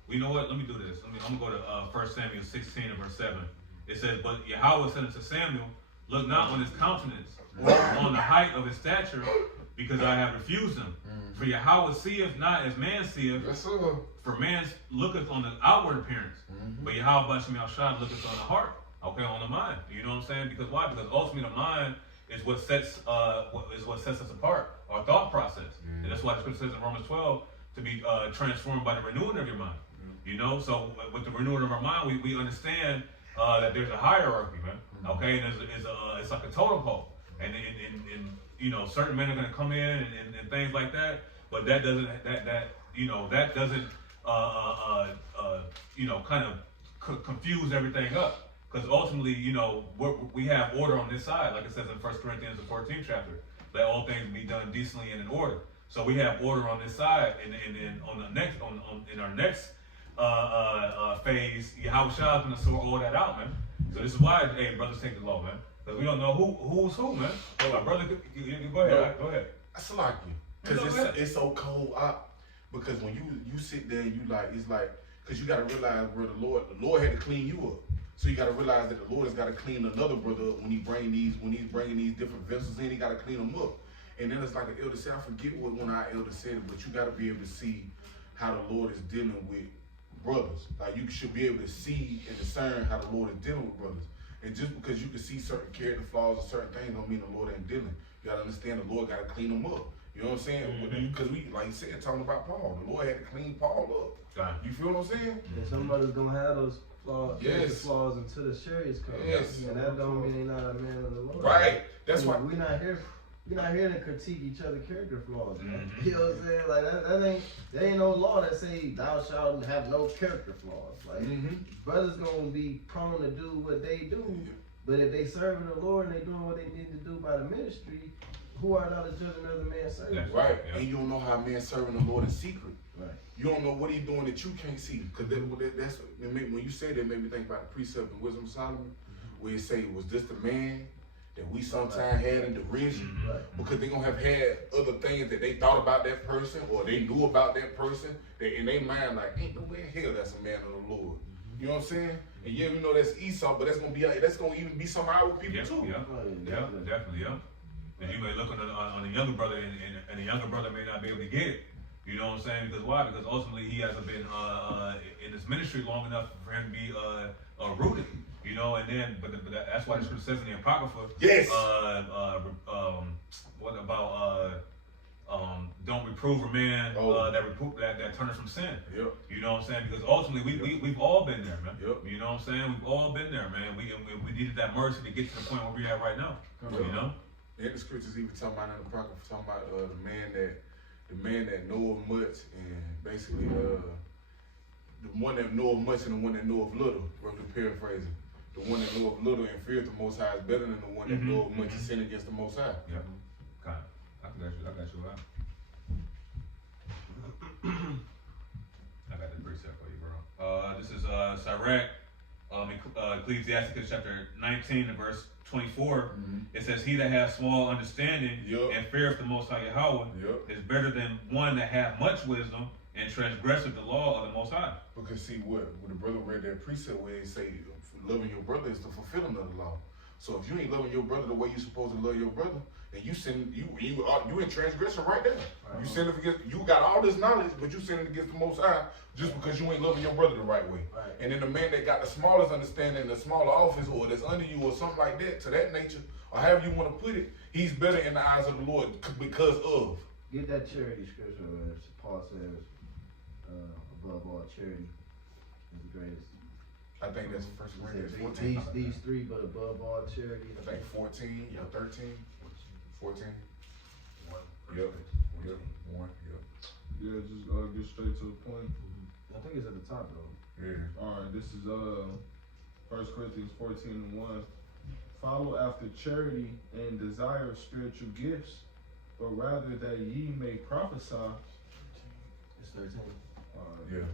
You know what? Let me do this. I'm gonna go to 1 Samuel 16 and verse 7. It says, "But Yahweh said unto Samuel, look not on his countenance, or on the height of his stature, because I have refused him. For Yahweh seeth not as man seeth, Yes, sir. for man looketh on the outward appearance, but Yahweh Bashem Yahshua looketh on the heart." Okay, on the mind. You know what I'm saying? Because why? Because ultimately the mind is what sets us apart, our thought process. And that's why the scripture says in Romans 12 to be transformed by the renewing of your mind. You know, so with the renewing of our mind, we understand that there's a hierarchy, man. Okay, and it's like a totem pole, and you know, certain men are going to come in and things like that, but that doesn't you know, kind of confuse everything up, because ultimately, you know, we have order on this side, like it says in 1 Corinthians the 14th chapter, let all things be done decently and in order. So we have order on this side, and then on the next in our next phase, Yahweh Shah is going to sort all that out, man. So this is why, hey, brothers take the law, man, because we don't know who's who, man. My brother, you go ahead, go ahead. That's like you, because it's so cold up. Because when you sit there and you like, it's like, because you got to realize where the Lord had to clean you up. So you got to realize that the Lord has got to clean another brother up when he's bringing these different vessels in. He got to clean them up. And then it's like the elder said, I forget what one of our elders said it, but you got to be able to see how the Lord is dealing with brothers. Like you should be able to see and discern how the Lord is dealing with brothers. And just because you can see certain character flaws or certain things don't mean the Lord ain't dealing. You got to understand the Lord got to clean them up. You know what I'm saying? Because we, like you said, talking about Paul, the Lord had to clean Paul up. You feel what I'm saying? And somebody's gonna have those flaws, flaws until the chariots come. And that don't mean they not a man of the Lord. Right. That's why we're not here to critique each other's character flaws, man. You know what I'm saying? Like there ain't no law that say thou shalt have no character flaws. Like brothers gonna be prone to do what they do, but if they serving the Lord and they doing what they need to do by the ministry, who art thou to judge another man's service? Right. And you don't know how a man serving the Lord in secret. Right. You don't know what he's doing that you can't see. Because that's when you say that, made me think about the precept in Wisdom of Solomon, where it say, was this the man that we sometimes had in derision? Right. Because they're going to have had other things that they thought about that person or they knew about that person that in their mind, like, ain't no way in hell that's a man of the Lord. You know what I'm saying? And yeah, we know that's Esau, but that's gonna even be some our people too. Definitely. And you may look on the younger brother, and the younger brother may not be able to get it. You know what I'm saying? Because why? Because ultimately he hasn't been in this ministry long enough for him to be rooted. You know, and then but that's why the scripture says in the Apocrypha. Yes. What about don't reprove a man that turneth from sin. Yep. You know what I'm saying? Because ultimately we've all been there, man. Yep. You know what I'm saying? We've all been there, man. We needed that mercy to get to the point where we're at right now. Yep. You know? And the scriptures even talking about in the Apocrypha, talking about the man that knoweth much, and basically the one that knoweth much and the one that knoweth little, roughly paraphrasing. The one that knoweth little and feareth the Most High is better than the one that knoweth much and sin against the Most High. Yeah. God, I got you out. I got the precept for you, bro. This is Sirach, Ecclesiasticus chapter 19 and verse 24. It says, he that has small understanding and feareth the Most High Yahweh is better than one that hath much wisdom and transgresseth the law of the Most High. Because see when the brother read that precept where he say loving your brother is the fulfilling of the law. So if you ain't loving your brother the way you supposed to love your brother, and you sin, you in transgression right there. You sinning against, you got all this knowledge, but you sinning against the Most High just because you ain't loving your brother the right way. And then the man that got the smallest understanding, the smaller office, or that's under you, or something like that, to that nature, or however you want to put it, he's better in the eyes of the Lord because of. Get that charity scripture where Paul says, above all charity is the greatest. I think that's 1 Corinthians 14. These three, but above all charity. I think 14 or 13. 14. Yep. 1. Yep. Yeah, just get straight to the point. I think it's at the top though. Yeah. Alright, this is 1 Corinthians 14 and 1. Follow after charity and desire spiritual gifts, but rather that ye may prophesy. It's 13. Yeah.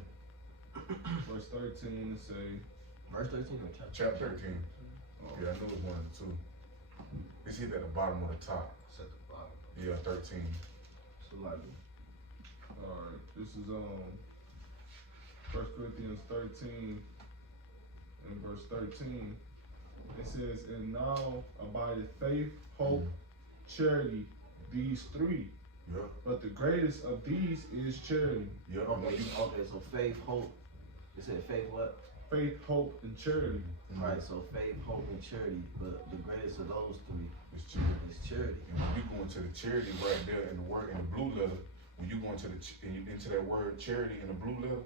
Verse 13 it say, Verse 13 or Chapter 13. Yeah, I knew it was one of the two. It's either at the bottom or the top. It's at the bottom. Yeah, 13. Alright, this is 1 Corinthians 13 and verse 13. It says, and now abideth faith, hope, charity, these three. Yeah. But the greatest of these is charity. Yeah. Okay, so faith, hope. You said faith what? Faith, hope, and charity. Alright, so faith, hope, and charity. But the greatest of those three It's charity. is charity. And when you go into the charity right there in the word in the blue letter, when you go into into that word charity in the blue letter,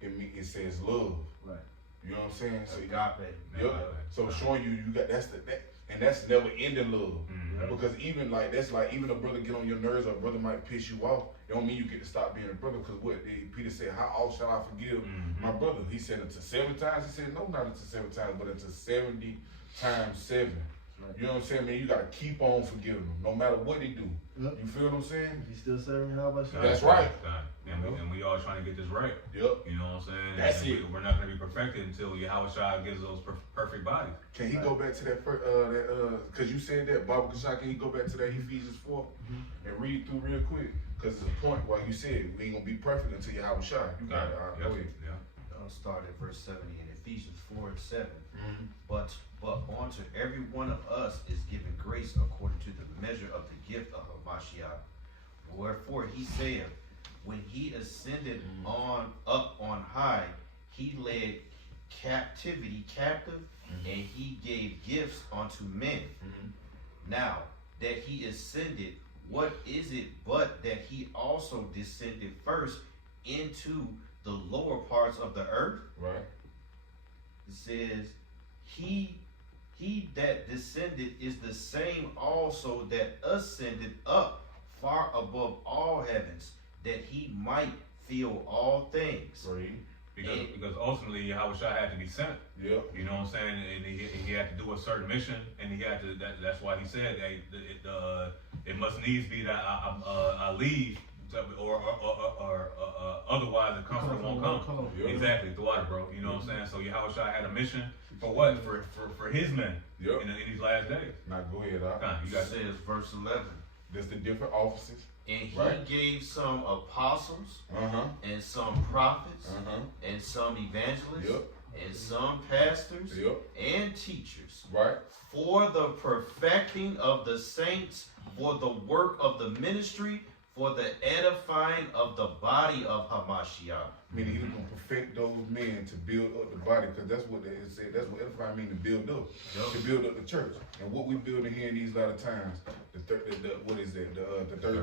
it says love. Right. You know what I'm saying? So Agape. yep. So showing you got that's never ending love. Mhm. Because even like that's like even a brother get on your nerves or a brother might piss you off. It don't mean you get to stop being a brother. Because Peter said, how oft shall I forgive my brother? He said unto 7 times. He said no, not unto 7 times, but unto 70 times 7. Right. You know what I'm saying, man? You gotta keep on forgiving them, no matter what they do. Yep. You feel what I'm saying? You still serving how about you? That's right. And we all trying to get this right. Yep. You know what I'm saying? That's and it. We're not going to be perfected until Yahweh Shai gives us those perfect bodies. Can he go back to that first, cause you said that, Baba Kashai, can he go back to that Ephesians 4 and read through real quick? Cause it's a point where you said we ain't gonna be perfect until Yahweh Shai. You got it. Go ahead. I'll start at verse 70 in Ephesians 4 and 7. Mm-hmm. But unto every one of us is given grace according to the measure of the gift of Hamashiach. Wherefore he saith, when he ascended up on high, he led captivity captive, and he gave gifts unto men. Now that he ascended, what is it but that he also descended first into the lower parts of the earth? Right. It says, he that descended is the same also that ascended up far above all heavens, that he might fill all things. Right. Because ultimately Yahweh Shai had to be sent. Yep. You know what I'm saying? And he had to do a certain mission, and he had to. That's why he said, hey, it must needs be that I leave, or otherwise the comforter won't come. Yep. Exactly, the water, bro. You know what I'm saying? So Yahweh Shai had a mission for what? For his men. Yep. In these last days. Now go ahead. It says verse 11. There's the different offices. And he Right. gave some apostles, Uh-huh. and some prophets, Uh-huh. and some evangelists, Yep. and some pastors, Yep. and teachers, Right. for the perfecting of the saints, for the work of the ministry, for the edifying of the body of Hamashiach. Meaning he was gonna perfect those men to build up the body, because that's what it said. That's what edify mean, to build up, to build up the church. And what we building here in these latter times, the third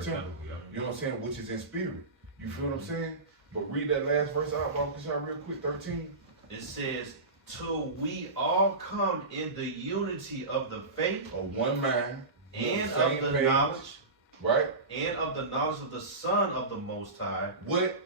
temple. You know what I'm saying? Which is in spirit. You feel what I'm saying? But read that last verse out, Baba Kashai, real quick. 13. It says, till we all come in the unity of the faith Of one mind. and same of the page, knowledge, right? and of the knowledge of the Son of the Most High, What?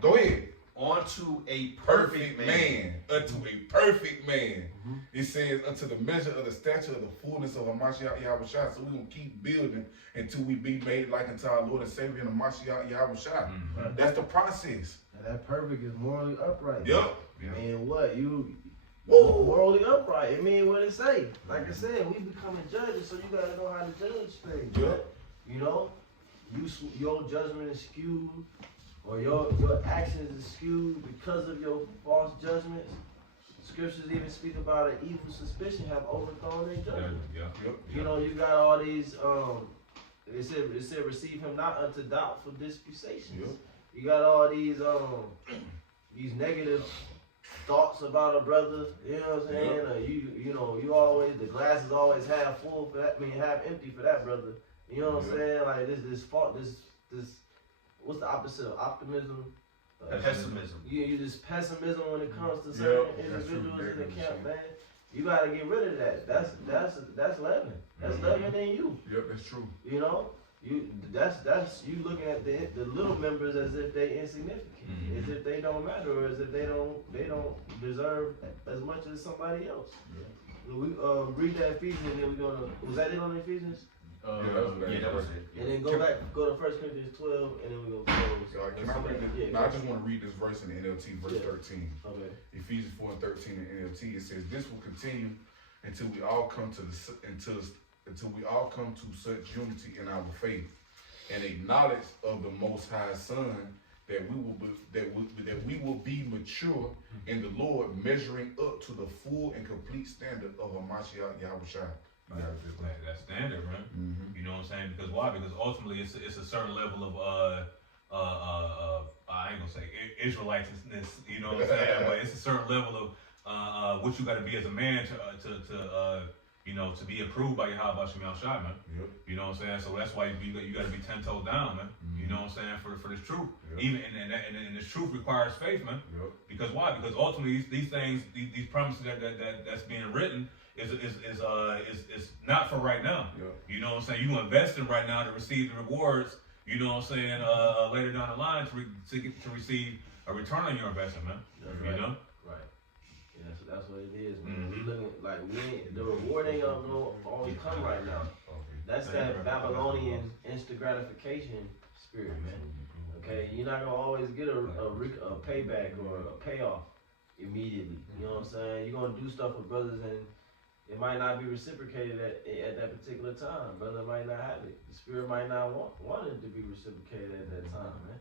Go ahead. unto a Perfect man. Unto a perfect man. It says unto the measure of the stature of the fullness of Hamashiach Yahweh Shai. So we're going to keep building until we be made like unto our Lord and Savior and Hamashiach Yahweh Shai. That's the process. And that perfect is morally upright. Yep. I mean, what? Woo. Morally upright. It mean what it say. Like I said, we becoming judges, so you got to know how to judge things. Yep. You know? Your judgment is skewed, or your actions is skewed because of your false judgments. Scriptures even speak about an evil suspicion have overthrown their judgment. You know, you got all these it said receive him not unto doubtful disputations. Yep. You got all these negative thoughts about a brother, you know what I'm saying? You know, you always, the glass is always half full for that, half empty for that brother. You know what I'm saying? Like this what's the opposite of optimism? pessimism. You just pessimism when it comes to certain individuals in the camp, man. You gotta get rid of that. That's leaven. That's leaven in you. Yep, that's true. You know? That's you looking at the little members as if they insignificant, as if they don't matter, or as if they don't deserve as much as somebody else. We read that Ephesians, and then we're gonna. Was that it on Ephesians? that was it. And then go to 1 Corinthians 12, and then we go close. Can I read this? Yeah, No, I just want to read this verse in the NLT, verse 13. Okay. Ephesians 4 and 13 in NLT. It says, "This will continue until we all come to until we all come to such unity in our faith and acknowledge of the Most High Son, that we will be mature in the Lord, measuring up to the full and complete standard of Hamashiach Yahushua." That standard, right? Mm-hmm. You know what I'm saying? Because why? Because ultimately it's a certain level of I ain't gonna say Israeliteness, you know what I'm saying? But it's a certain level of what you got to be as a man to be approved by Yahweh Shem Shai, man. Yep. You know what I'm saying? So that's why you got to be 10 toes down, man. Mm-hmm. You know what I'm saying? For this truth, Yep. even and this truth requires faith, man. Yep. Because why? Because ultimately these things, these promises that's being written is not for right now. Yep. You know what I'm saying? You invest in right now to receive the rewards. You know what I'm saying? Later down the line to receive a return on your investment, man. That's you right. know? Right. Yeah, that's what it is, man. Mm-hmm. We looking like the reward ain't gonna always come right now. That's that Babylonian instant gratification spirit, man. Okay, you're not gonna always get a payback or a payoff immediately. You know what I'm saying? You're gonna do stuff with brothers and it might not be reciprocated at that particular time. Brother might not have it. The spirit might not want it to be reciprocated at that time, man.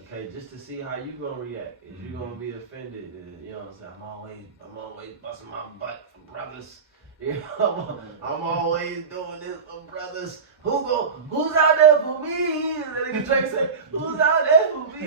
Okay, just to see how you gonna react. Is you gonna be offended? You know what I'm saying? I'm always busting my butt for brothers. You know, I'm always doing this for brothers. Who's out there for me? That nigga Drake say, who's out there for me?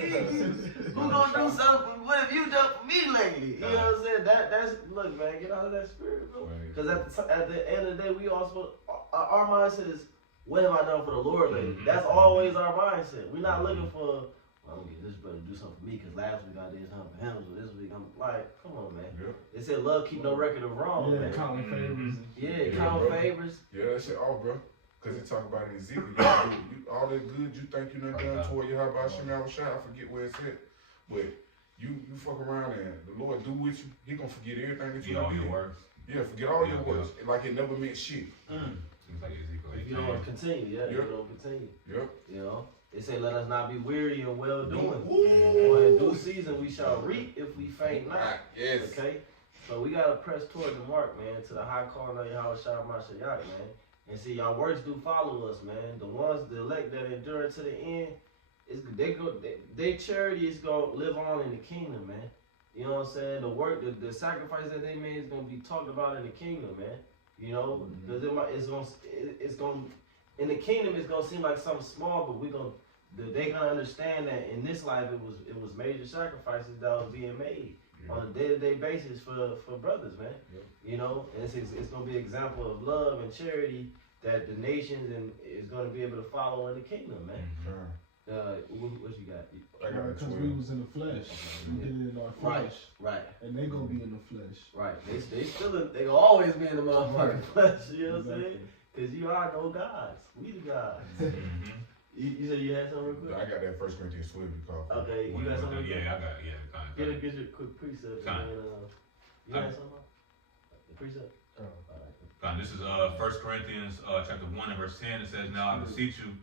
Who gonna do something? What have you done for me lately? You know what I'm saying? That's look, man, get out of that spirit, bro. Because at the end of the day, we also our mindset is, what have I done for the Lord lately? That's always our mindset. We're not looking for, I'm gonna get this brother to do something for me because last week I did something for him, so this week I'm like, come on, man. Yep. They said love keep no record of wrong, man. Counting favors. Yeah, count bro. favors. Yeah, that shit off, bro. Because they talk about it in Ezekiel. All that good you think you done done toward Yahweh Shem Shai, I forget where it's at. But you fuck around and the Lord do with you, he gonna forget everything that you all done your did. words. Yeah, forget all your words. Like it never meant shit. Seems like Ezekiel. If you don't continue, Yep. you don't continue. Yep. You know, they say let us not be weary in well doing. Ooh. For in due season we shall reap if we faint not. Yes. Okay, so we gotta press toward the mark, man, to the high calling of Yahweh Shai Mashiach, man. And see, y'all works do follow us, man. The elect that endure to the end, their charity is gonna live on in the kingdom, man. You know what I'm saying? The work, the sacrifice that they made is gonna be talked about in the kingdom, man. You know, because it's gonna in the kingdom it's gonna seem like something small, but they gonna understand that in this life it was major sacrifices that was being made on a day-to-day basis for brothers, man. You know, and it's gonna be an example of love and charity that the nations is gonna be able to follow in the kingdom, man. What you got? Because we was in the flesh. We did it in our flesh. Right. And they gonna be in the flesh. Right. They gonna always be in the motherfucking flesh, you know what I'm saying? Because you are no gods. We the gods. You said you had something real quick? I got that 1 Corinthians 12 you called. Okay, you got something real quick? Yeah, I got it. Yeah, kind of. Get your quick precept. You had something? The precept? This is 1 Corinthians chapter 1 and verse 10. It says, "Now I beseech you,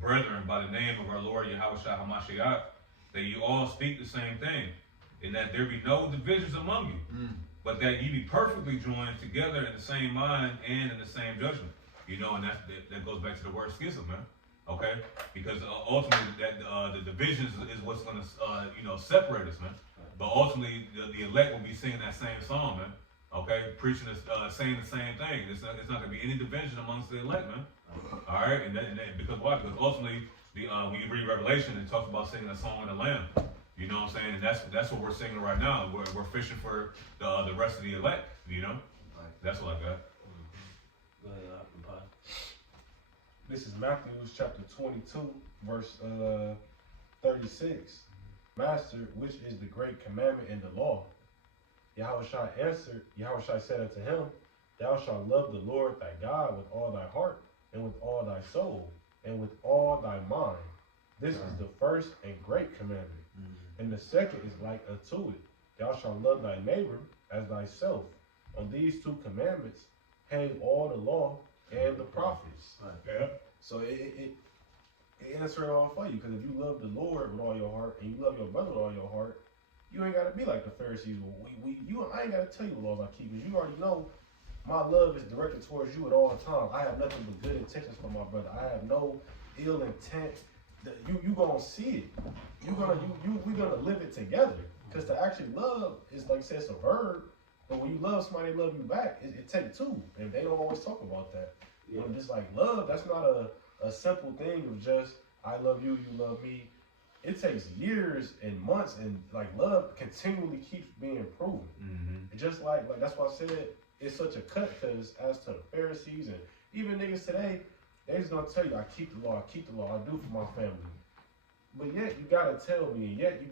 brethren, by the name of our Lord Yahweh Shai HaMashiach, that you all speak the same thing, and that there be no divisions among you, but that ye be perfectly joined together in the same mind and in the same judgment." You know, and that goes back to the word schism, man. Okay, because ultimately the divisions is what's going to separate us, man. But ultimately the elect will be singing that same song, man. Okay, preaching saying the same thing. It's not going to be any division amongst the elect, man. All right, and because why? Because ultimately when you read Revelation, it talks about singing a song of the Lamb. You know what I'm saying? And that's what we're singing right now. We're fishing for the rest of the elect. You know, that's what I got. Go ahead, Papa. This is Matthew chapter 22, verse 36. Master, which is the great commandment in the law? Yahushua answered, Yahushua said unto him, Thou shalt love the Lord thy God with all thy heart, and with all thy soul, and with all thy mind. This is the first and great commandment. And the second is like unto it. Thou shalt love thy neighbor as thyself. On these two commandments hang all the law and the prophets. Yeah. So it answer it all for you. Because if you love the Lord with all your heart and you love your brother with all your heart, you ain't gotta be like the Pharisees. I ain't gotta tell you what laws I keep. Because you already know my love is directed towards you at all times. I have nothing but good intentions for my brother. I have no ill intent. You gonna see it. We gonna live it together. Because to actually love is like I said, it's a verb. But when you love somebody, they love you back. It takes two, and they don't always talk about that. Yeah. When it's like love, that's not a simple thing of just I love you, you love me. It takes years and months, and like love continually keeps being proven. Mm-hmm. Just like that's why I said it's such a cut. Because as to the Pharisees and even niggas today, they just gonna tell you I keep the law, I do for my family. But yet you gotta tell me, and yet you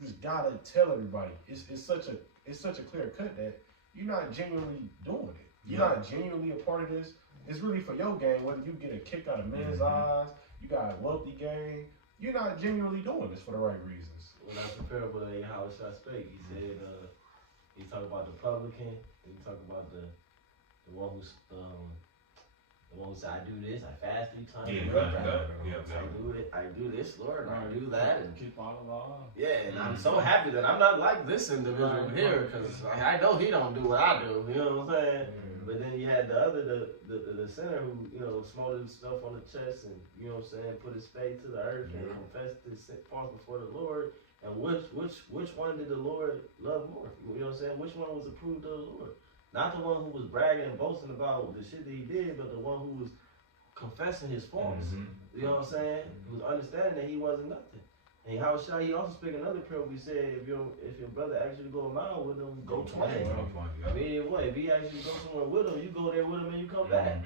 just gotta tell everybody. It's such a clear cut that you're not genuinely doing it. You're not genuinely a part of this. It's really for your gain, whether you get a kick out of men's eyes, you got a wealthy gain. You're not genuinely doing this for the right reasons. When I prepared for the Howard Shot Straight, he said he talked about the publican, and he talked about the one who's said, I do this, I fast 3 times. I do this, Lord, and I do that, and keep all the law. Yeah, and I'm so happy that I'm not like this individual here, because I know he don't do what I do. You know what I'm saying? But then you had the other, the sinner who smote himself on the chest, and what I'm saying, put his face to the earth and confessed his faults before the Lord. And which one did the Lord love more? You know what I'm saying? Which one was approved of the Lord? Not the one who was bragging and boasting about the shit that he did, but the one who was confessing his faults. You know what I'm saying? He was understanding that he wasn't nothing. And he also speak another parable. He said, if your brother actually go a mile with him, go 20. I mean, if he actually go somewhere with him, you go there with him and you come back.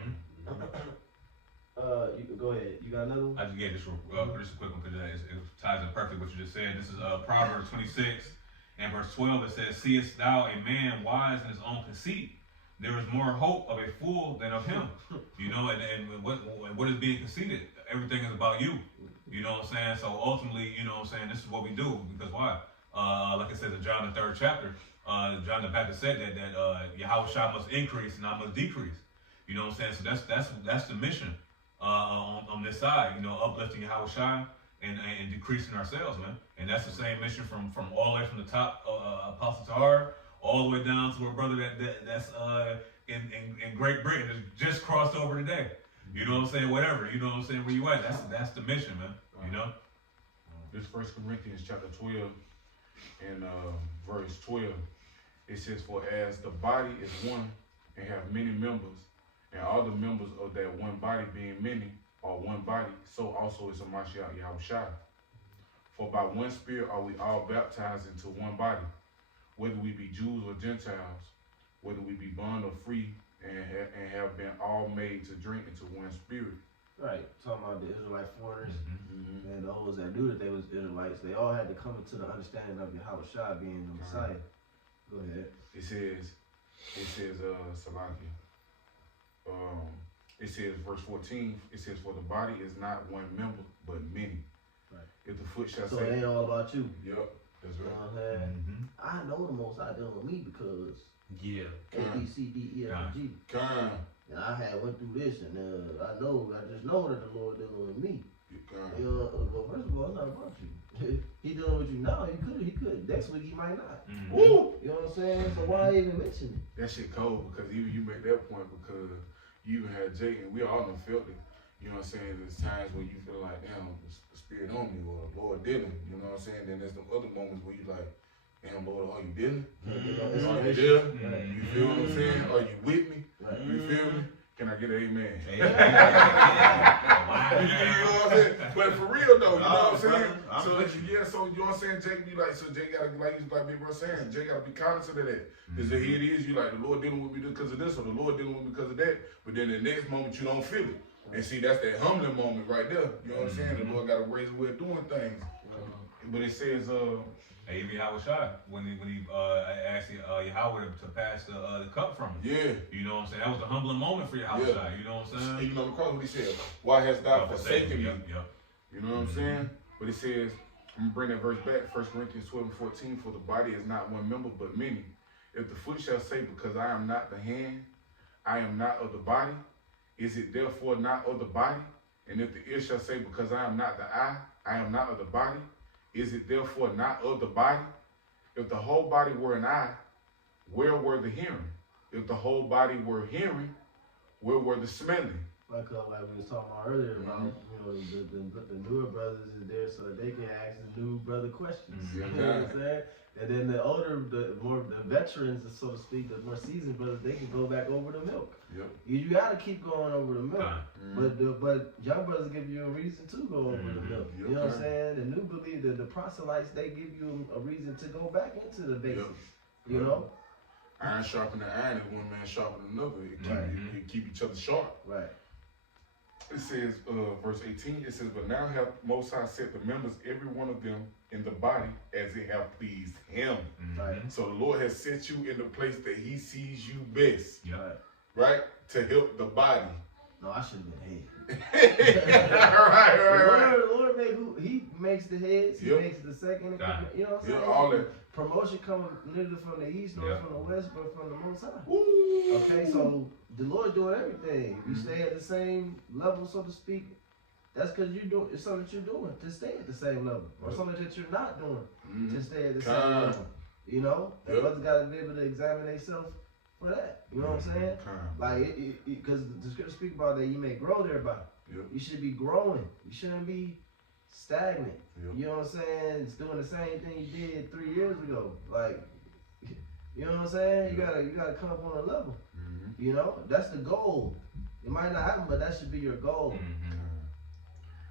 You can go ahead. You got another one? I just gave this just a quick one because it ties in perfect what you just said. This is Proverbs 26 and verse 12. It says, "Seest thou a man wise in his own conceit? There is more hope of a fool than of him." And what is being conceited? Everything is about you. You know what I'm saying? So ultimately, this is what we do. Because why? Like it says in John the 3rd chapter, John the Baptist said that Yahweh must increase and I must decrease. You know what I'm saying? So that's the mission on this side. Uplifting Yahweh and decreasing ourselves, man. And that's the same mission from all the way from the top, Apostle Tahar, all the way down to a brother that's in Great Britain that just crossed over today. You know what I'm saying? Whatever. You know what I'm saying? Where you at? That's the mission, man. This 1 Corinthians chapter 12 and verse 12. It says, "For as the body is one and have many members, and all the members of that one body being many are one body, so also is Hamashiach Yahushua. For by one Spirit are we all baptized into one body, whether we be Jews or Gentiles, whether we be bond or free, and have been all made to drink into one Spirit." Right, talking about the Israelite foreigners and those that knew that they was Israelites, they all had to come into the understanding of Yahushua being the Messiah. Go ahead. It says, Salakia. It says, verse 14, it says, "For the body is not one member, but many. Right. If the foot shall say..." So it ain't all about you. Yep, that's right. You know what I'm saying? I know the Most High dealing with me because A, B, C, D, E, F, G. And I went through this, and I just know that the Lord dealing with me. Well, first of all, it's not about you. He dealing with you now. He could. Next week he might not. Woo! You know what I'm saying? So why even mention it? That shit cold because even you make that point because you even had Jake and we all done felt it. You know what I'm saying? There's times where you feel like, damn, the Spirit on me or the Lord didn't. You know what I'm saying? Then there's some other moments where you like, damn, Lord, are you didn't? Are you there? You feel what I'm saying? Are you with me? You feel me? Can I get an amen? You know what I'm saying? But for real though, you know what I'm saying? So you know what I'm saying? Jake be like, so Jake gotta be like Big Bro saying, Jake gotta be cognizant of that. Because here it is, you like, the Lord dealing with me because of this, or the Lord dealing with me because of that. But then the next moment you don't feel it. And see, that's that humbling moment right there. You know what I'm saying? The Lord got a ways way of doing things. But it says, even Yahushua, when he asked Yahweh to pass the cup from him. Yeah. You know what I'm saying? That was a humbling moment for Yahushua. Yeah. You know what I'm saying? And you know, because what he said, "Why hast thou forsaken me?" Yep. You know what I'm saying? But it says, I'm going to bring that verse back, 1 Corinthians 12 and 14, "For the body is not one member, but many. If the foot shall say, because I am not the hand, I am not of the body, is it therefore not of the body? And if the ear shall say, because I am not the eye, I am not of the body, is it therefore not of the body? If the whole body were an eye, where were the hearing? If the whole body were hearing, where were the smelling? Like we was talking about earlier about, the newer brothers is there so that they can ask the new brother questions. You know what I'm saying? And then the veterans, so to speak, the more seasoned brothers, they can go back over the milk. Yep. You got to keep going over the milk. But young brothers give you a reason to go over the milk. Yep. You know what I'm saying? The new believers, the proselytes, they give you a reason to go back into the basics. You know? Iron sharpening iron is one man sharpening another. It keep each other sharp. Right. It says, verse 18, it says, but now hath Most High set the members, every one of them, in the body as it hath pleased him. Right. So the Lord has set you in the place that he sees you best. Yeah. Right? To help the body. No, I should have been right. The Lord he makes the heads, he makes the second. You know what I'm saying? All that. Promotion comes neither from the east nor from the west, but from the Most High. Ooh. Okay, so the Lord doing everything. If you stay at the same level, so to speak, that's because it's something that you're doing to stay at the same level, or something that you're not doing to stay at the same level. You know, the brothers got to be able to examine themselves for that. You know what I'm saying? Like, because the scripture speak about that you may grow thereby. You should be growing. You shouldn't be stagnant. You know what I'm saying? It's doing the same thing you did 3 years ago. Like, you know what I'm saying? You gotta come up on a level. You know, that's the goal. It might not happen, but that should be your goal.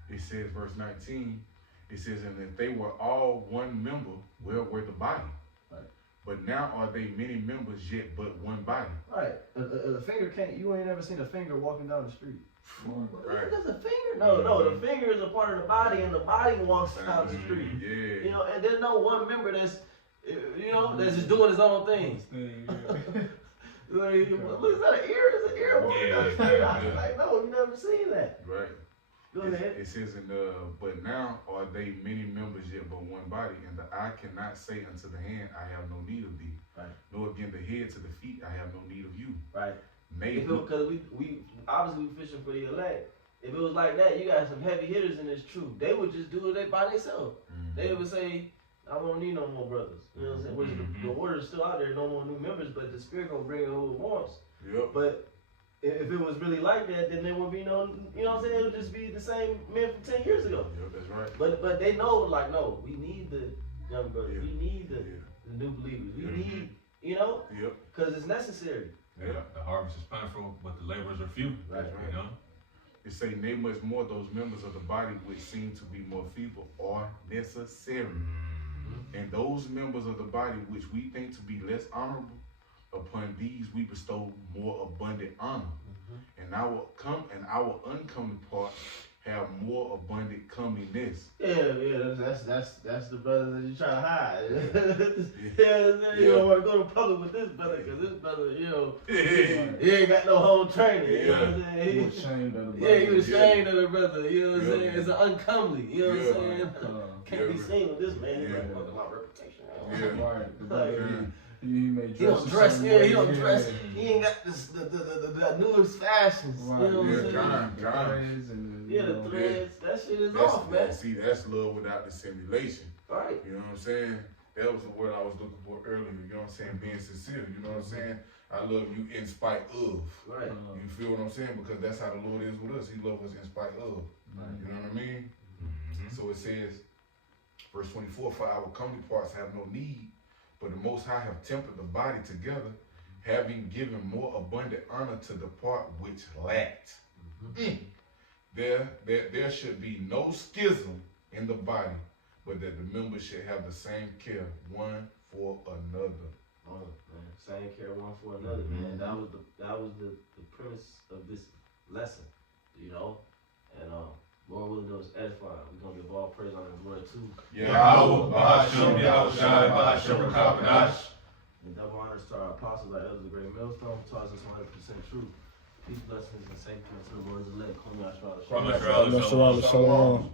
It says, verse 19, it says, and if they were all one member, where were the body? Right. But now are they many members, yet but one body. Right. A finger can't, you ain't never seen a finger walking down the street. Right. What does a finger? No, the finger is a part of the body, and the body walks down the street. Yeah. You know, and there's no one member that's, that's just doing his own thing. Look, is that an ear? Is an ear walking down the street? Like, no, you never seen that. Right. Go ahead. It says, but now are they many members yet but one body, and the eye cannot say unto the hand, I have no need of thee. Right. Nor again the head to the feet, I have no need of you. Right. Because we obviously we fishing for the elect. If it was like that, you got some heavy hitters in this truth. They would just do it by themselves. They would say, I won't need no more brothers. You know what I'm saying? Which the word is still out there, no more new members, but the Spirit gonna bring in who it wants. Yep. But if it was really like that, then there would be no, you know what I'm saying? It would just be the same men from 10 years ago. Yep, that's right. But they know, like, no, we need the young brothers. We need the new believers. We need, because it's necessary. Yeah, the harvest is plentiful, but the laborers are few. Right. You know? It say, nay, much more those members of the body which seem to be more feeble are necessary. And those members of the body which we think to be less honorable, upon these we bestow more abundant honor. And our uncommon part have more abundant comeliness. That's the brother that you try to hide. You don't want to go to public with this brother because this brother, he ain't got no home training. You know what I'm saying? He was ashamed of the brother. He was ashamed of the brother. You know what I'm saying? It's an uncomely. You know what I'm saying? Can't be seen with this man. He's like, fuck my reputation. He don't dress. He don't dress. He ain't got the newest fashions. Right. You know what I'm saying? The threads. That shit is off, man. See, that's love without dissimulation. Right. You know what I'm saying? That was the word I was looking for earlier. You know what I'm saying? Being sincere. You know what I'm saying? I love you in spite of. Right. You feel what I'm saying? Because that's how the Lord is with us. He loves us in spite of. Right. You know what I mean? So it says, verse 24, for our comely parts have no need, but the Most High have tempered the body together, having given more abundant honor to the part which lacked. There should be no schism in the body, but that the members should have the same care one for another. Oh, man. Same care one for another, man. That was the premise of this lesson, you know. And Lord willing to us edify. We're gonna give all praise, honor, and glory too. Yahweh, Bahasham, Yahushai, Bahasham, Rakabadash. And double honors to our apostles, our elders, the great millstone, who taught us 100% truth. Peace, blessings, and safety unto the Lord's elect. Shalom. Shalom.